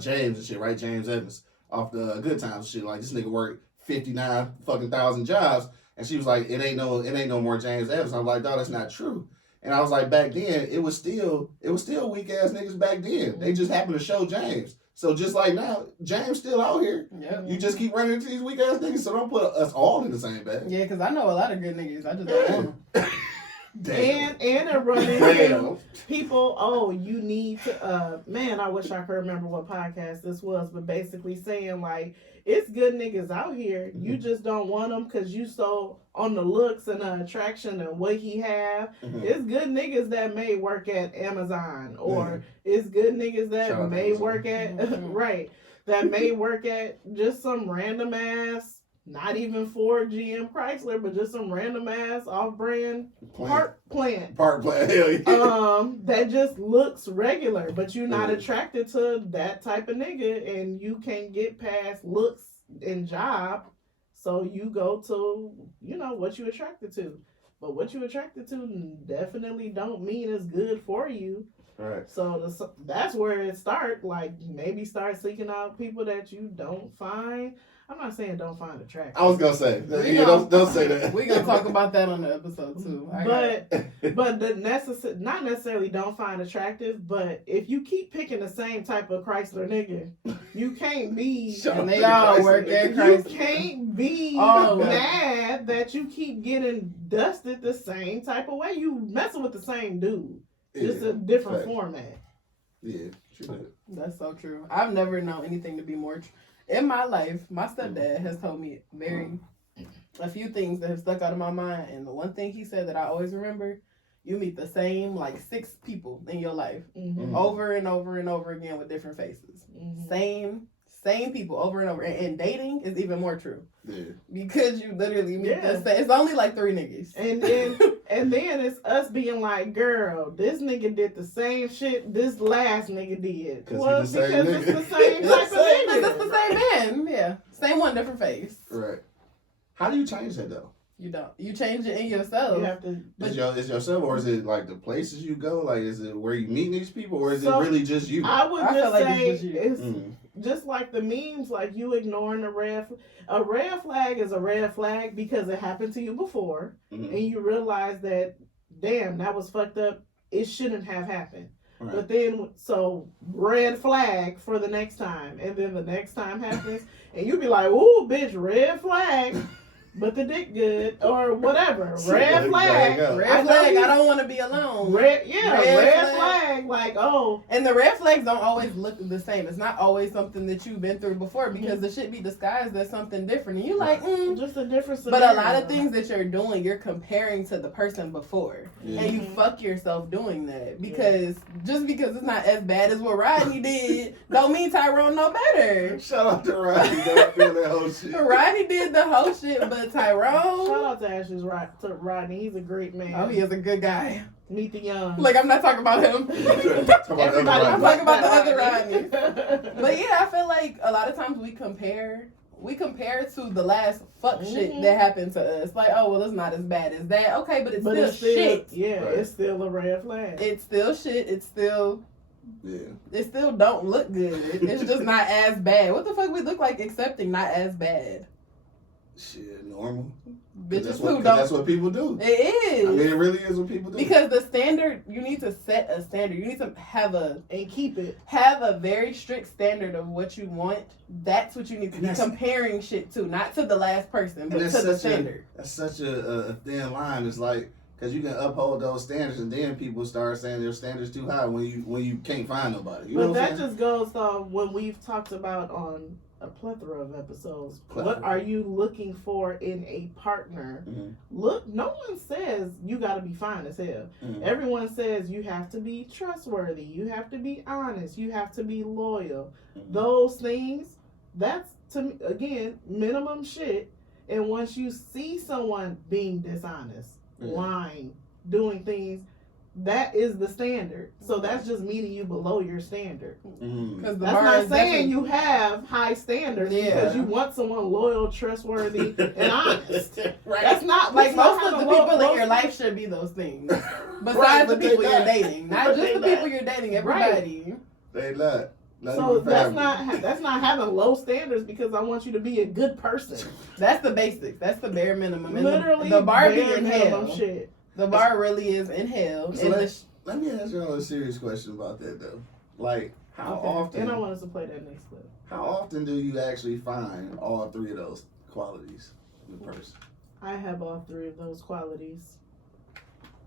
James and shit, right? James Evans off the Good Times and shit. Like this nigga worked 59 fucking thousand jobs, and she was like, it ain't no more James Evans. I'm like, dog, that's not true. And I was like, back then, it was still weak ass niggas back then. They just happened to show James. So just like now, James still out here. Yep. You just keep running into these weak ass niggas, so don't put us all in the same bag. Yeah, because I know a lot of good niggas. I just don't want them. And it run into people, you need to, man, I wish I could remember what podcast this was, but basically saying like, it's good niggas out here. You just don't want them because you so on the looks and the attraction and what he have. It's good niggas that may work at Amazon or it's good niggas that may work at, that may work at just some random ass, not even Ford, GM, Chrysler, but just some random ass off-brand part plant. Hell yeah. That just looks regular, but you're not attracted to that type of nigga, and you can't get past looks and job, so you go to, what you attracted to. But what you attracted to definitely don't mean it's good for you. Right. So that's where it starts. Like, maybe start seeking out people that you don't find. I'm not saying don't find attractive. I was gonna say, don't say that. We're gonna talk about that on the episode too. But not necessarily don't find attractive. But if you keep picking the same type of Chrysler nigga, you can't be. And they all work at Chrysler. You can't be mad that you keep getting dusted the same type of way. You messing with the same dude, just a different format. Yeah, true. That's so true. I've never known anything to be more. In my life, my stepdad has told me very a few things that have stuck out of my mind, and the one thing he said that I always remember: you meet the same like 6 people in your life over and over and over again with different faces. Same people over and over. And dating is even more true. Yeah. Because you literally meet the same. It's only like 3 niggas. And then it's us being like, girl, this nigga did the same shit this last nigga did. Well, because it's the same type of nigga. It's the same man. Yeah. Same one, different face. Right. How do you change that though? You don't. You change it in yourself. You have to. Is yourself, or is it like the places you go? Like, is it where you meet these people, or is it really just you? I would just say it's just like the memes, like you ignoring a red flag is a red flag because it happened to you before, and you realize that, damn, that was fucked up. It shouldn't have happened. Right. But then, so red flag for the next time, and then the next time happens, and you be like, ooh, bitch, red flag. But the dick good or whatever. Red flag. I don't want to be alone. Red flag. Like, oh. And the red flags don't always look the same. It's not always something that you've been through before because the shit be disguised as something different. And you like, just a different scenario. But a lot of things that you're doing, you're comparing to the person before. Yeah. And you fuck yourself doing that. Because just because it's not as bad as what Rodney did, don't mean Tyrone no better. Shout out to Rodney. That whole shit. Rodney did the whole shit, but Tyrone. Shout out to Ashley's Rodney. He's a great man. Oh, he is a good guy. Meet the young. Like, I'm not talking about him. I'm talking about the other Rodney. But yeah, I feel like a lot of times we compare to the last fuck shit that happened to us. Like, oh, well, it's not as bad as that. Okay, but it's still shit. Yeah, right. It's still a red flag. It's still shit. It's still... Yeah. It still don't look good. It's just not as bad. What the fuck we look like accepting not as bad? Shit, normal. Bitches that's what people do. It is. I mean, it really is what people do. Because the standard, you need to set a standard. You need to have and keep it. Have a very strict standard of what you want. That's what you need to be comparing shit to, not to the last person, but to the standard. That's such a thin line. It's like, because you can uphold those standards, and then people start saying their standards too high when you can't find nobody. You know what I'm saying? Just goes to when we've talked about on a plethora of episodes. What are you looking for in a partner? Look, no one says you got to be fine as hell. Everyone says you have to be trustworthy, you have to be honest, you have to be loyal. Those things, that's, to me, again, minimum shit. And once you see someone being dishonest, lying, doing things, that is the standard. So that's just meaning you below your standard. That's not saying you have high standards because you want someone loyal, trustworthy, and honest. Right? That's not like most of the people in your life should be those things. Besides the people you're dating, not just the people you're dating. Everybody. They not. So that's not having low standards because I want you to be a good person. That's the basics. That's the bare minimum. Literally, the bar be in hell. Shit. The bar really is in hell. So let me ask you a serious question about that though. Like, how often? And I want us to play that next clip. How often do you actually find all 3 of those qualities in a person? I have all 3 of those qualities.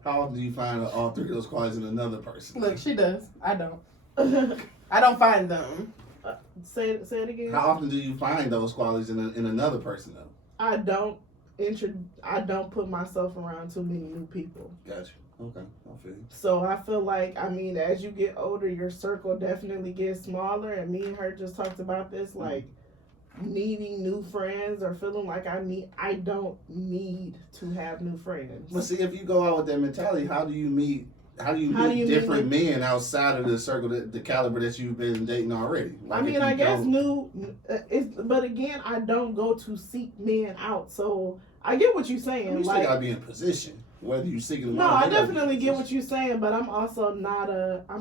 How often do you find all 3 of those qualities in another person? Look, she does. I don't. I don't find them. Say it again. How often do you find those qualities in another person though? I don't put myself around too many new people. Gotcha. Okay, I feel you. So I feel like, I mean, as you get older, your circle definitely gets smaller. And me and her just talked about this, like needing new friends or feeling like I don't need to have new friends. But see, if you go out with that mentality, how do you meet different men outside of the circle, the caliber that you've been dating already? Like, I mean, I guess but again, I don't go to seek men out. So I get what you're saying. You still gotta be in position, whether you seek them. No, I definitely get what you're saying, but I'm also not I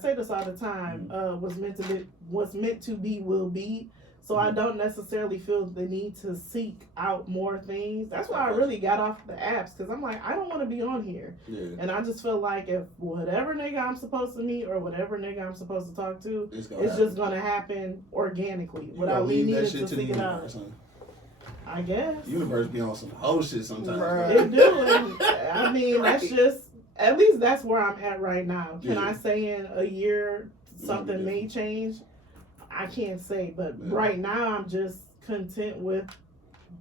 say this all the time. What's meant to be will be. So I don't necessarily feel the need to seek out more things. That's why I really got off the apps, because I'm like, I don't want to be on here. Yeah. And I just feel like if whatever nigga I'm supposed to meet or whatever nigga I'm supposed to talk to, it's just going to happen organically without me needing to seek it out. I guess. Universe be on some whole shit sometimes. It do. And, I mean, that's just, at least that's where I'm at right now. Can I say in a year something may change? I can't say, but right now I'm just content with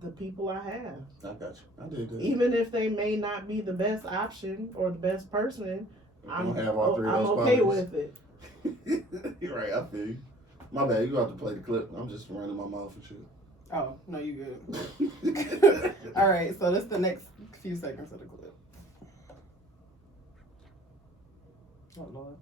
the people I have. I got you. I did that. Even if they may not be the best option or the best person, I'm okay with it. You're right. I feel you. My bad. You have to play the clip. I'm just running my mouth and shit. Oh, no, you good. All right, so this is the next few seconds of the clip. Oh, Lord.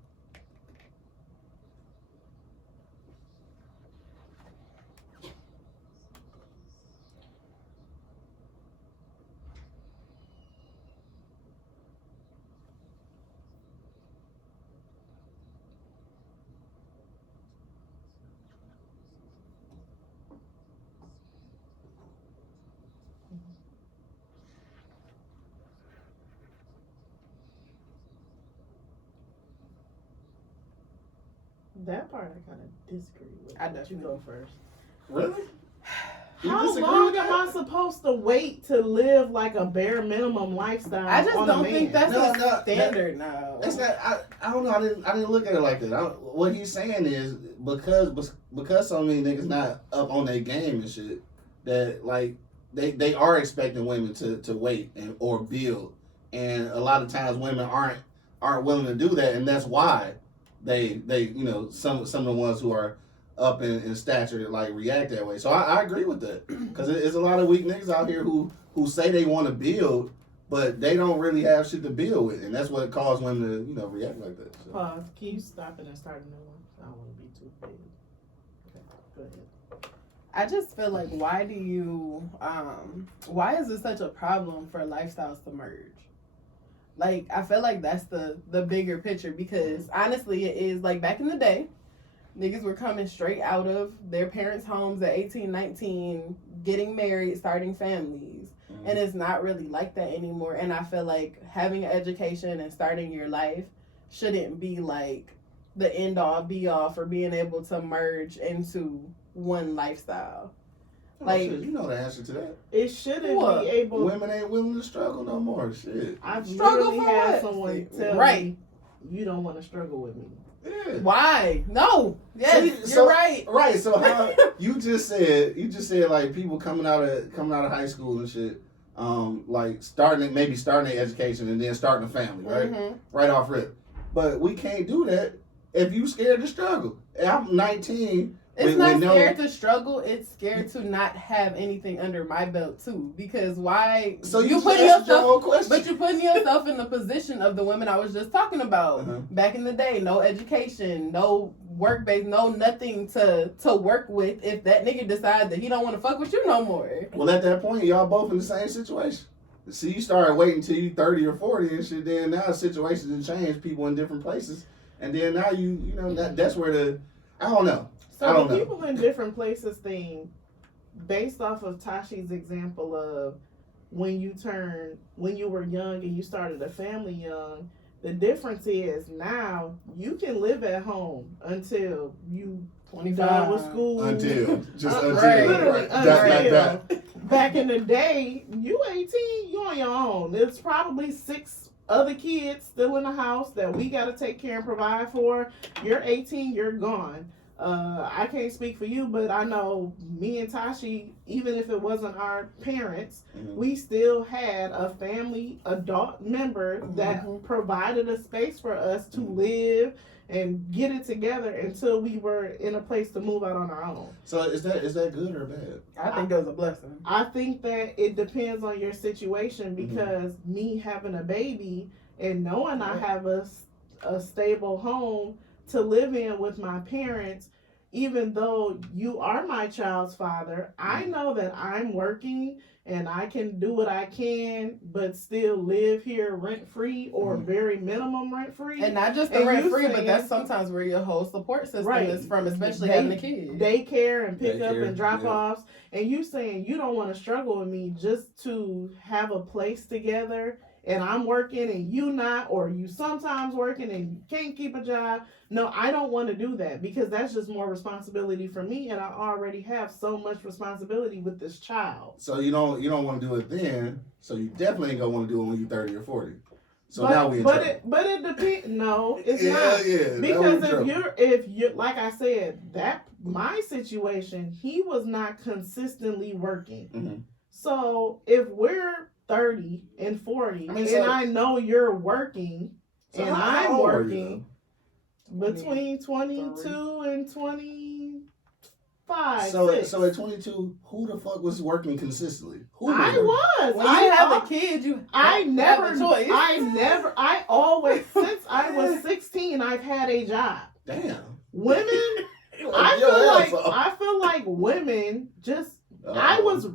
That part I kind of disagree with. I definitely You go first. Really? How long am I supposed to wait to live like a bare minimum lifestyle? I just don't think that's standard now. That's not. I don't know. I didn't look at it like that. What he's saying is because so many niggas not up on their game and shit, that like they are expecting women to wait or build, and a lot of times women aren't willing to do that, and that's why they some of the ones who are up in stature like react that way. So I agree with that, because there's a lot of weak niggas out here who say they want to build, but they don't really have shit to build with, and that's what caused women to react like that. So. Pause. Can you stop it and start a new one? I don't want to be too big. Okay, go ahead. I just feel like why is it such a problem for lifestyles to merge? Like, I feel like that's the bigger picture, because honestly it is like back in the day, niggas were coming straight out of their parents' homes at 18, 19, getting married, starting families. Mm-hmm. And it's not really like that anymore. And I feel like having an education and starting your life shouldn't be like the end all be all for being able to merge into one lifestyle. Like, shit, you know the answer to that. It shouldn't be able. Women ain't willing to struggle no more. Shit. I've literally had someone tell me, you don't want to struggle with me. Yeah. Why? No. Yes, you're right. Right. So how you just said like people coming out of high school and shit, like starting their education and then starting a family, right? Mm-hmm. Right off rip. But we can't do that if you scared to struggle. I'm 19. It's not scared to struggle. It's scared to not have anything under my belt too. Because why? So you putting yourself, but you're putting yourself in the position of the women I was just talking about. Uh-huh. Back in the day, no education, no work base, no nothing to work with. If that nigga decides that he don't want to fuck with you no more. Well, at that point, y'all both in the same situation. See, you started waiting till you 30 or 40 and shit. Then now situations have changed. People in different places, and then now that's where I don't know. So the people in different places thing, based off of Tashi's example of when you were young and you started a family young, the difference is now you can live at home until you 25 done with school. Until. Literally until. Back in the day, you 18, you on your own. There's probably 6 other kids still in the house that we got to take care and provide for. You're 18, you're gone. I can't speak for you, but I know me and Tashi, even if it wasn't our parents, mm-hmm. we still had a family adult member that mm-hmm. provided a space for us to mm-hmm. live and get it together until we were in a place to move out on our own. So is that good or bad? I think it was a blessing. I think that it depends on your situation, because mm-hmm. me having a baby and knowing I have a stable home to live in with my parents, even though you are my child's father, I know that I'm working and I can do what I can, but still live here rent-free or very minimum rent-free. And not just the rent-free, but that's sometimes where your whole support system is from, especially having a kid. Daycare and pick up and drop-offs. And you saying you don't want to struggle with me just to have a place together, and I'm working and you not, or you sometimes working and you can't keep a job. No, I don't want to do that, because that's just more responsibility for me, and I already have so much responsibility with this child. So you don't want to do it then, so you definitely ain't gonna want to do it when you're 30 or 40. So now we in trouble. But it depends. No, it's Yeah, not. yeah. Because if you're like I said, that my situation, he was not consistently working. Mm-hmm. So if we're 30 and 40, I know you're working, so and I'm working between 22 23. and 25. So at 22, who the fuck was working consistently? I was. When you have a kid, I never have a choice. I always, since I was 16, I've had a job. Damn. Women, I feel like women just, I was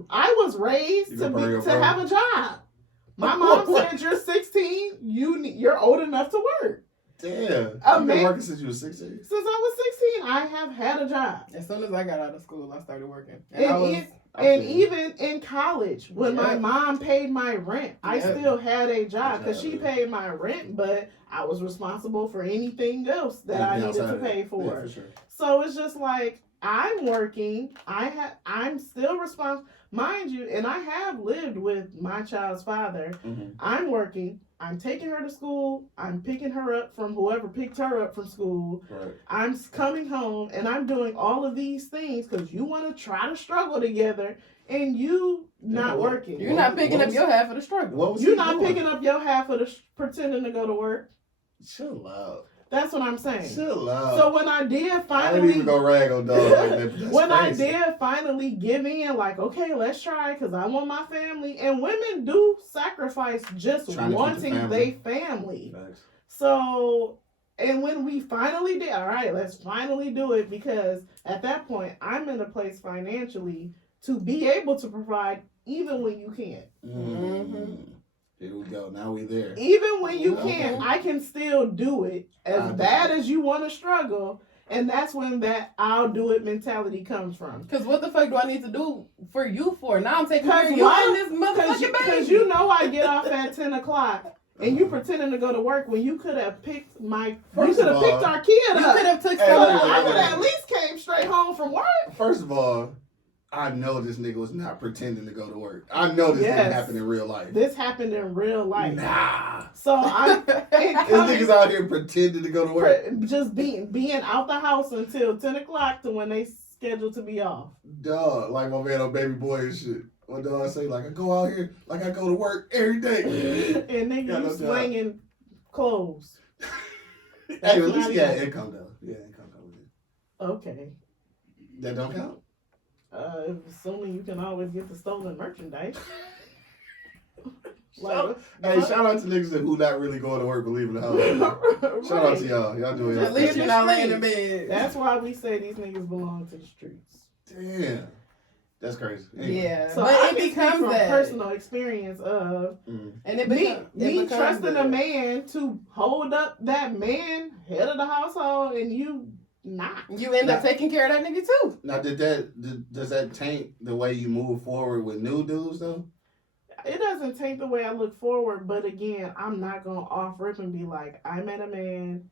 raised to have a job. My mom said, you're 16, you're old enough to work. Damn. You've been working since you were 16? Since I was 16, I have had a job. As soon as I got out of school, I started working. And even in college, when my mom paid my rent, I still had a job because she paid my rent, but I was responsible for anything else that I needed to pay for. Yeah, for sure. So it's just like, I'm working. I'm still responsible, mind you, and I have lived with my child's father. Mm-hmm. I'm working. I'm taking her to school. I'm picking her up from whoever picked her up from school. Right. I'm coming home, and I'm doing all of these things because you want to try to struggle together, and you not working. You're not picking up your half of the struggle. You're not picking up your half of the pretending to go to work. Chill out. That's what I'm saying. Chill out. So when I did finally, I didn't even go rag on dog like that. When I did finally give in, like, okay, let's try, because I want my family. And women do sacrifice just wanting their family. Nice. So, and when we finally did, all right, let's finally do it, because at that point, I'm in a place financially to be able to provide even when you can't. Mm-hmm. Here we go. Now we there. Even when you can't, I can still do it. As bad as you want to struggle. And that's when that I'll do it mentality comes from. Because what the fuck do I need to do for you for? Now I'm taking care of you and this motherfucking baby. Because you know I get off at 10 o'clock. And you pretending to go to work when you could have picked our kid up. You could have took I could have at least came straight home from work. First of all, I know this nigga was not pretending to go to work. I know this didn't happen in real life. This happened in real life. Nah. So I'm... This nigga's out here pretending to go to work. Just being out the house until 10 o'clock to when they scheduled to be off. Dog, like my man on Baby Boy and shit. What do I say? Like, I go out here, like I go to work every day. And nigga, you slanging clothes. Hey, at least he had income, though. Yeah, income coming in. Okay. That don't count? Assuming you can always get the stolen merchandise. Shout out to niggas who not really going to work, believe in the house. Shout out to y'all. Y'all doing your At least you're not laying in bed. That's why we say these niggas belong to the streets. Damn. That's crazy. Anyway. Yeah. So but it becomes from personal experience of and it me trusting a man to hold up that man, head of the household, and you not. You end up taking care of that nigga too. Now, does that taint the way you move forward with new dudes though? It doesn't taint the way I look forward, but again, I'm not gonna off rip and be like, I met a man,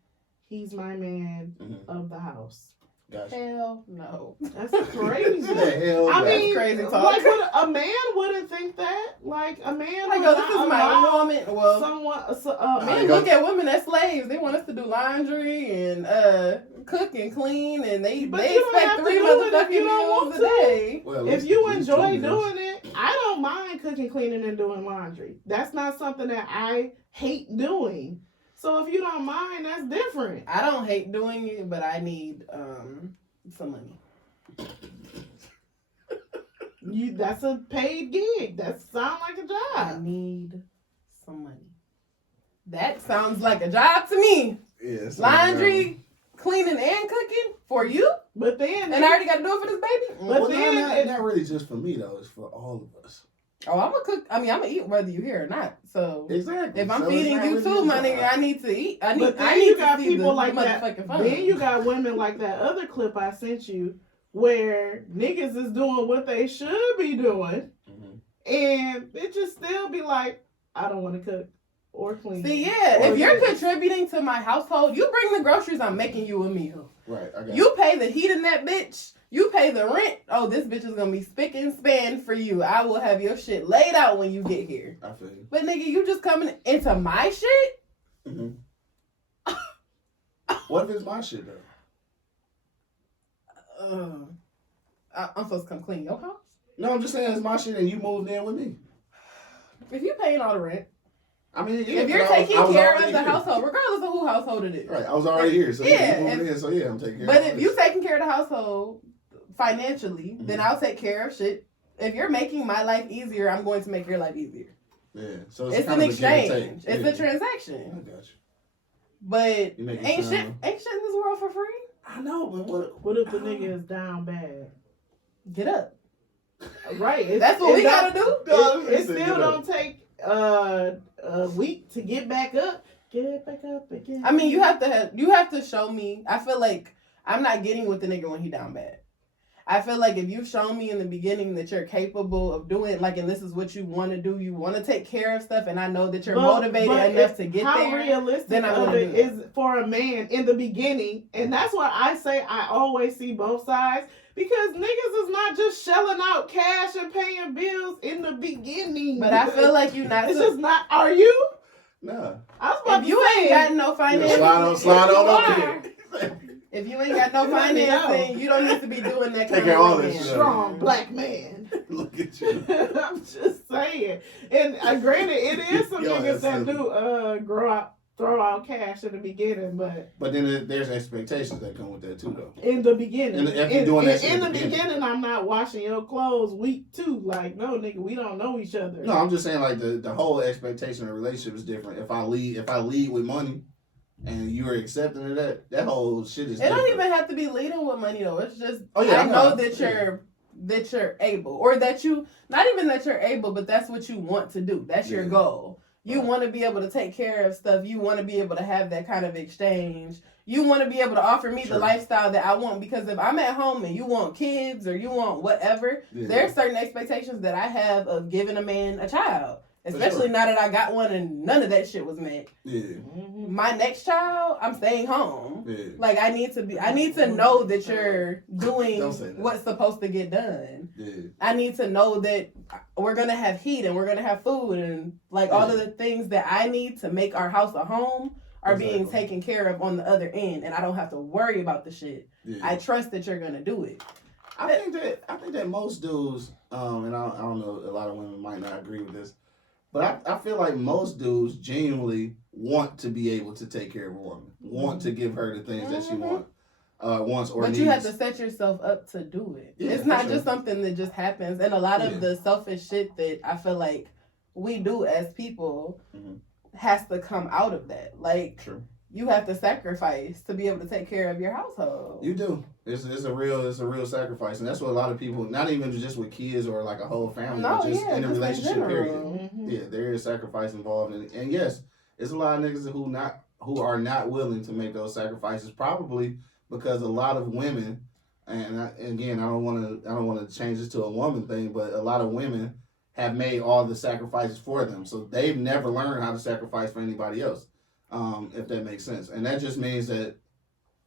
he's my man of the house. Gotcha. Hell no. That's crazy. Hell I mean, crazy talk. Like a man wouldn't think that. Like a man, like, oh, this is my woman. Well, men look at women as slaves. They want us to do laundry and cook and clean, and they expect 3 motherfucking meals a day. Well, if you enjoy doing it, I don't mind cooking, cleaning, and doing laundry. That's not something that I hate doing. So if you don't mind, that's different. I don't hate doing it, but I need some money. That's a paid gig. That sounds like a job. I need some money. That sounds like a job to me. Yeah, laundry, cleaning, and cooking for you. But then, and I already got to do it for this baby. But then, not really just for me though. It's for all of us. Oh, I'm gonna cook. I mean, I'm gonna eat whether you're here or not. So exactly. If I'm feeding you too, my nigga, I need to eat. I need you to got see people the like that. Then you got women like that other clip I sent you, where niggas is doing what they should be doing, and it just still be like, I don't want to cook. or clean. See, if you're contributing to my household, you bring the groceries, I'm making you a meal. Right, I got you. Pay the heat in that bitch. You pay the rent. Oh, this bitch is gonna be spick and span for you. I will have your shit laid out when you get here. I feel you. But nigga, you just coming into my shit? Mm-hmm. What if it's my shit though? I'm supposed to come clean your house? No, I'm just saying it's my shit and you moved in with me. If you paying all the rent. I mean, if you're taking care of the household, regardless of who household it is. Right, I was already here, so yeah, you moved in, so yeah, I'm taking care but of it. But if you taking care of the household financially, then I'll take care of shit. If you're making my life easier, I'm going to make your life easier. Yeah, so it's an exchange. It's a transaction. I got you. But ain't shit in this world for free. I know, but what if the nigga is down bad? Get up. Right. That's what we gotta do. It still don't take a week to get back up. Get back up again. I mean, you have to show me. I feel like I'm not getting with the nigga when he down bad. I feel like if you've shown me in the beginning that you're capable of doing, like, and this is what you want to do, you want to take care of stuff, and I know that you're motivated enough to get how there. How realistic then it is for a man in the beginning, and that's why I say I always see both sides, because niggas is not just shelling out cash and paying bills in the beginning. But I feel like you're not. It's just not. Are you? No. I was about if you ain't got no financing, slide on up here. If you ain't got no financing, you don't need to be doing that kind of all this strong black man. Look at you. I'm just saying. And granted, it is some niggas that do throw out cash in the beginning, but then there's expectations that come with that too, though. In the beginning, in the beginning, I'm not washing your clothes week 2. Like, no, nigga, we don't know each other. No, I'm just saying, like, the whole expectation of the relationship is different. If I lead with money, and you are accepting of that whole shit is different. Don't even have to be leading with money though. It's just I know that you're able, or that you not even that you're able, but that's what you want to do. That's your goal. You want to be able to take care of stuff. You want to be able to have that kind of exchange. You want to be able to offer me the lifestyle that I want, because if I'm at home and you want kids or you want whatever, there are certain expectations that I have of giving a man a child. Especially now that I got one and none of that shit was met. Yeah. My next child, I'm staying home. Yeah. Like I need to know that you're doing what's supposed to get done. Yeah. I need to know that we're gonna have heat and we're gonna have food and like all of the things that I need to make our house a home are being taken care of on the other end, and I don't have to worry about the shit. Yeah. I trust that you're gonna do it. I think that most dudes, and I don't know, a lot of women might not agree with this. But I feel like most dudes genuinely want to be able to take care of a woman, want to give her the things that she wants or needs. But you have to set yourself up to do it. Yeah, it's not just something that just happens. And a lot of the selfish shit that I feel like we do as people has to come out of that. Like, you have to sacrifice to be able to take care of your household. You do. It's a real sacrifice, and that's what a lot of people, not even just with kids or like a whole family, but just in a relationship period. Mm-hmm. Yeah, there is sacrifice involved, and yes, it's a lot of niggas who are not willing to make those sacrifices, probably because a lot of women, and again, I don't want to change this to a woman thing, but a lot of women have made all the sacrifices for them, so they've never learned how to sacrifice for anybody else. If that makes sense. And that just means that,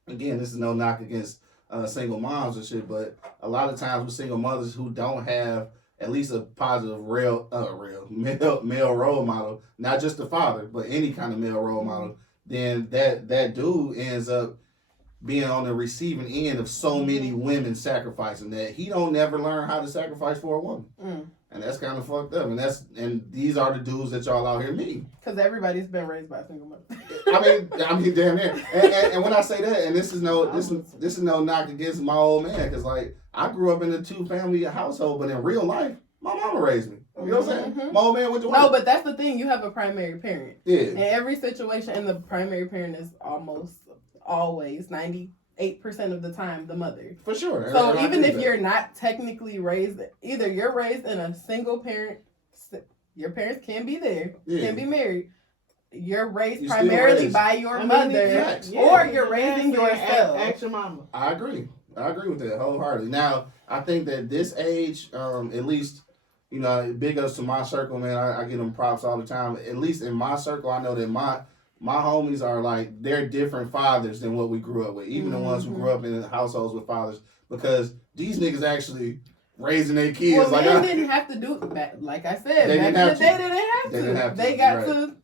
again, this is no knock against single moms and shit, but a lot of times with single mothers who don't have at least a positive male role model, not just the father, but any kind of male role model, then that dude ends up being on the receiving end of so many women sacrificing that he don't never learn how to sacrifice for a woman. And that's kind of fucked up. And these are the dudes that y'all out here meet. Because everybody's been raised by a single mother. I mean, damn near. And when I say that, and this is no knock against my old man, because like I grew up in a 2-family household, but in real life, my mama raised me. You know what I'm saying? My old man went to work. No, but that's the thing. You have a primary parent. Yeah. In every situation, and the primary parent is almost always 98% of the time the mother. For sure. So even if you're not technically raised, either you're raised in a single parent, your parents can be there, can be married. You're raised primarily by your mother, or you're raising yourself. Ask your mama. I agree with that wholeheartedly. Now, I think that this age, at least, you know, big ups to my circle, man. I give them props all the time. At least in my circle, I know that my homies are like, they're different fathers than what we grew up with. Even the ones who grew up in households with fathers, because these niggas actually raising their kids. Well, men didn't have to do that. Like I said, back in the day, they didn't have to. They got to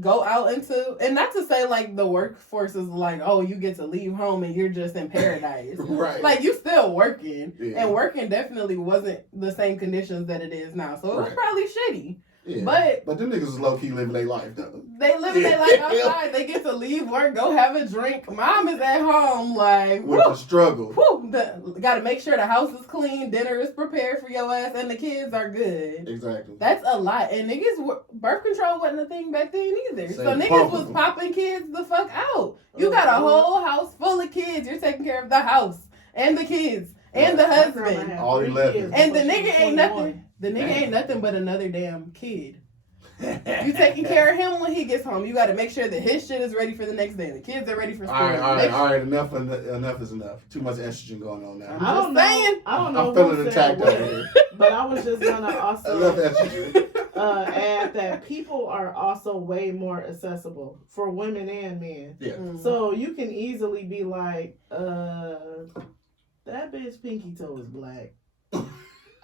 go out into, and not to say like the workforce is like, oh, you get to leave home and you're just in paradise. Right. Like you still working, and working definitely wasn't the same conditions that it is now. So it was probably shitty. Yeah. But them niggas is low key living their life though. They living their life outside. They get to leave work, go have a drink. Mom is at home like with the struggle. Got to make sure the house is clean, dinner is prepared for your ass, and the kids are good. Exactly. That's a lot. And niggas, birth control wasn't a thing back then either. So niggas was popping kids the fuck out. You got a whole house full of kids. You're taking care of the house and the kids and the husband. All 11. And the nigga ain't nothing. The nigga ain't nothing but another damn kid. You taking care of him when he gets home. You got to make sure that his shit is ready for the next day. The kids are ready for school. All right. Enough is enough. Too much estrogen going on now. I don't know. I'm feeling attacked over here. But I was just gonna also add that people are also way more accessible for women and men. Yeah. Mm-hmm. So you can easily be like, that bitch pinky toe is black.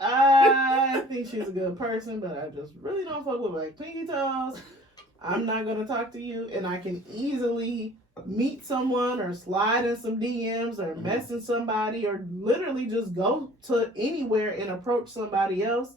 I think she's a good person, but I just really don't fuck with like pinky toes. I'm not gonna talk to you, and I can easily meet someone or slide in some DMs or message somebody or literally just go to anywhere and approach somebody else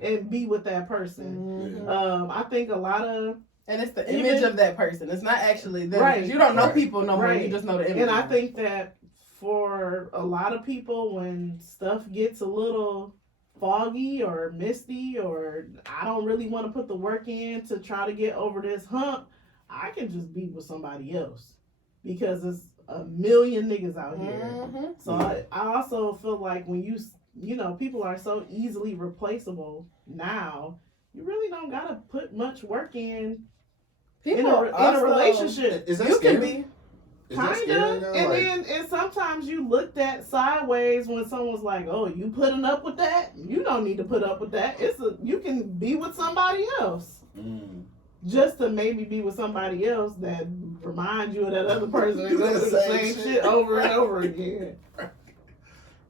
and be with that person. Mm-hmm. I think a lot of, and it's the image of that person. It's not actually them. Right. You don't know people no more. You just know the image. And I think that for a lot of people, when stuff gets a little foggy or misty, or I don't really want to put the work in to try to get over this hump, I can just be with somebody else because it's a million niggas out here. Mm-hmm. So I also feel like when you know, people are so easily replaceable now, you really don't gotta put much work in a relationship. Is that scary? Kinda, and then sometimes you looked at sideways when someone's like, "Oh, you putting up with that? You don't need to put up with that. You can be with somebody else, just to maybe be with somebody else that reminds you of that other person and go through the same shit over and over again."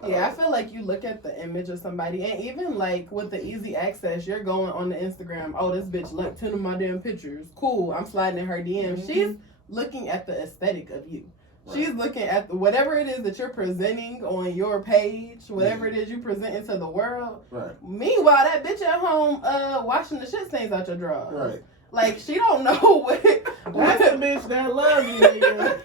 Yeah, I feel like you look at the image of somebody, and even like with the easy access, you're going on the Instagram. Oh, this bitch liked 10 of my damn pictures. Cool, I'm sliding in her DM. Mm-hmm. She's looking at the aesthetic of you. Right. She's looking at whatever it is that you're presenting on your page, whatever it is you present into the world. Right. Meanwhile, that bitch at home washing the shit stains out your drawers. Right. Like, she don't know what... That's the bitch that love you, nigga.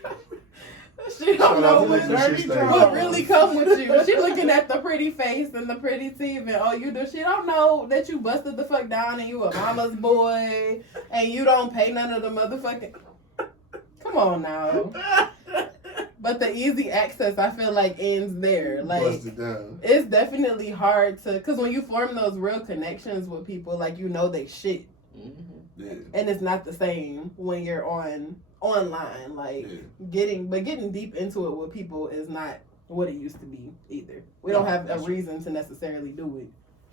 She don't know what really come with you. She looking at the pretty face and the pretty teeth and all you do. She don't know that you busted the fuck down and you a mama's boy and you don't pay none of the motherfucking... Come on now. But the easy access, I feel like, ends there. Like, it's definitely hard to... Because when you form those real connections with people, like, you know they shit. Mm-hmm. Yeah. And it's not the same when you're online. Like, getting deep into it with people is not what it used to be either. We don't have a reason to necessarily do it.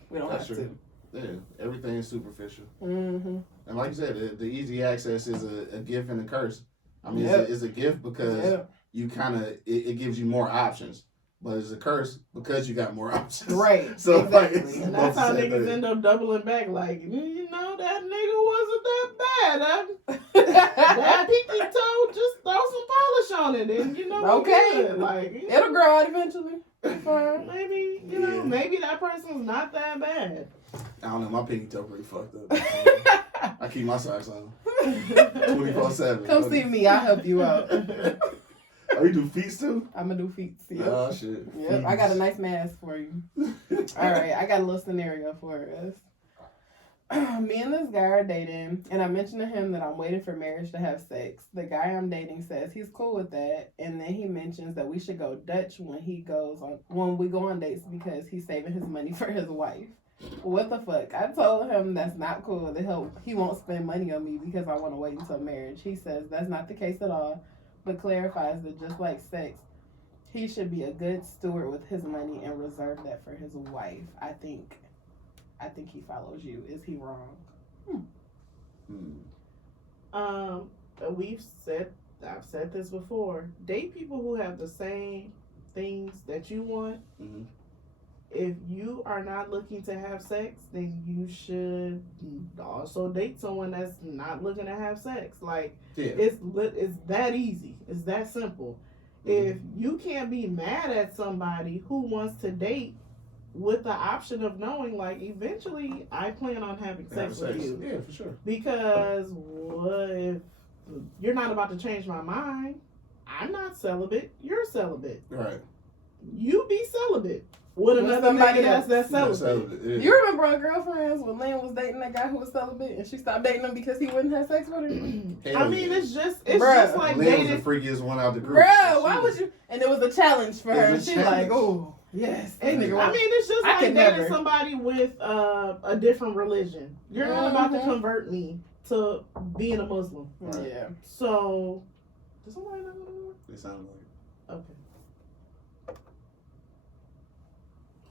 We don't have to. Yeah, everything is superficial. Mm-hmm. And like you said, the easy access is a gift and a curse. I mean, it's a gift because you kind of, it gives you more options. But it's a curse because you got more options. Right. So exactly. Like, and that's how niggas end up doubling back. Like, you know, that nigga wasn't that bad. That pinky toe, just throw some polish on it. And, you know, okay. Like, it'll grow out eventually. Maybe, you know, maybe that person's not that bad. I don't know. My pinky toe pretty fucked up. I keep my socks on 24/7. Come see me. I'll help you out. Oh, you do feet too? I'm gonna do feet. Yep. Oh shit. Yep. I got a nice mask for you. All right, I got a little scenario for us. Me and this guy are dating, and I mentioned to him that I'm waiting for marriage to have sex. The guy I'm dating says he's cool with that, and then he mentions that we should go Dutch when we go on dates because he's saving his money for his wife. What the fuck? I told him that's not cool. That he won't spend money on me because I want to wait until marriage. He says that's not the case at all, but clarifies that just like sex, he should be a good steward with his money and reserve that for his wife. I think I think he follows you. Is he wrong? I've said this before. Date people who have the same things that you want. Mm-hmm. If you are not looking to have sex, then you should also date someone that's not looking to have sex. Like, it's that easy. It's that simple. Mm-hmm. If you can't be mad at somebody who wants to date with the option of knowing, like, eventually I plan on having sex with you. Yeah, for sure. Because what if you're not about to change my mind? I'm not celibate. You're celibate. Right. You be celibate. With another nigga that's celibate. Yeah. You remember on Girlfriends when Lynn was dating that guy who was celibate and she stopped dating him because he wouldn't have sex with her? I mean, it's just like Lynn was the freakiest one out the group. Bruh, why would you? And it was a challenge for her. She's like, oh, yes. I mean, it's just like dating somebody with a different religion. You're not about to convert me to being a Muslim. Right. Yeah. So, does somebody know what I'm doing? They sound like okay.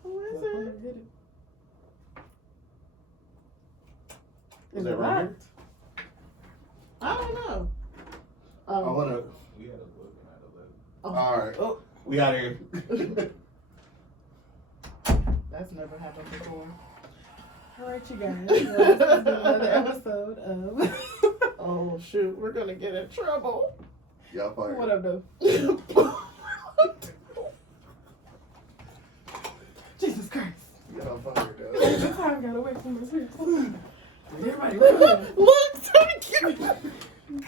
Who is it? Is it right here? I don't know. I wanna. We had a look and I had a look. All right. Oh, we out here. That's never happened before. All right, you guys. Well, this has been another episode of. Oh shoot, we're gonna get in trouble. Y'all fired. What up, though? Jesus Christ. Y'all fired, though. This time I got away from this here. Everybody, look.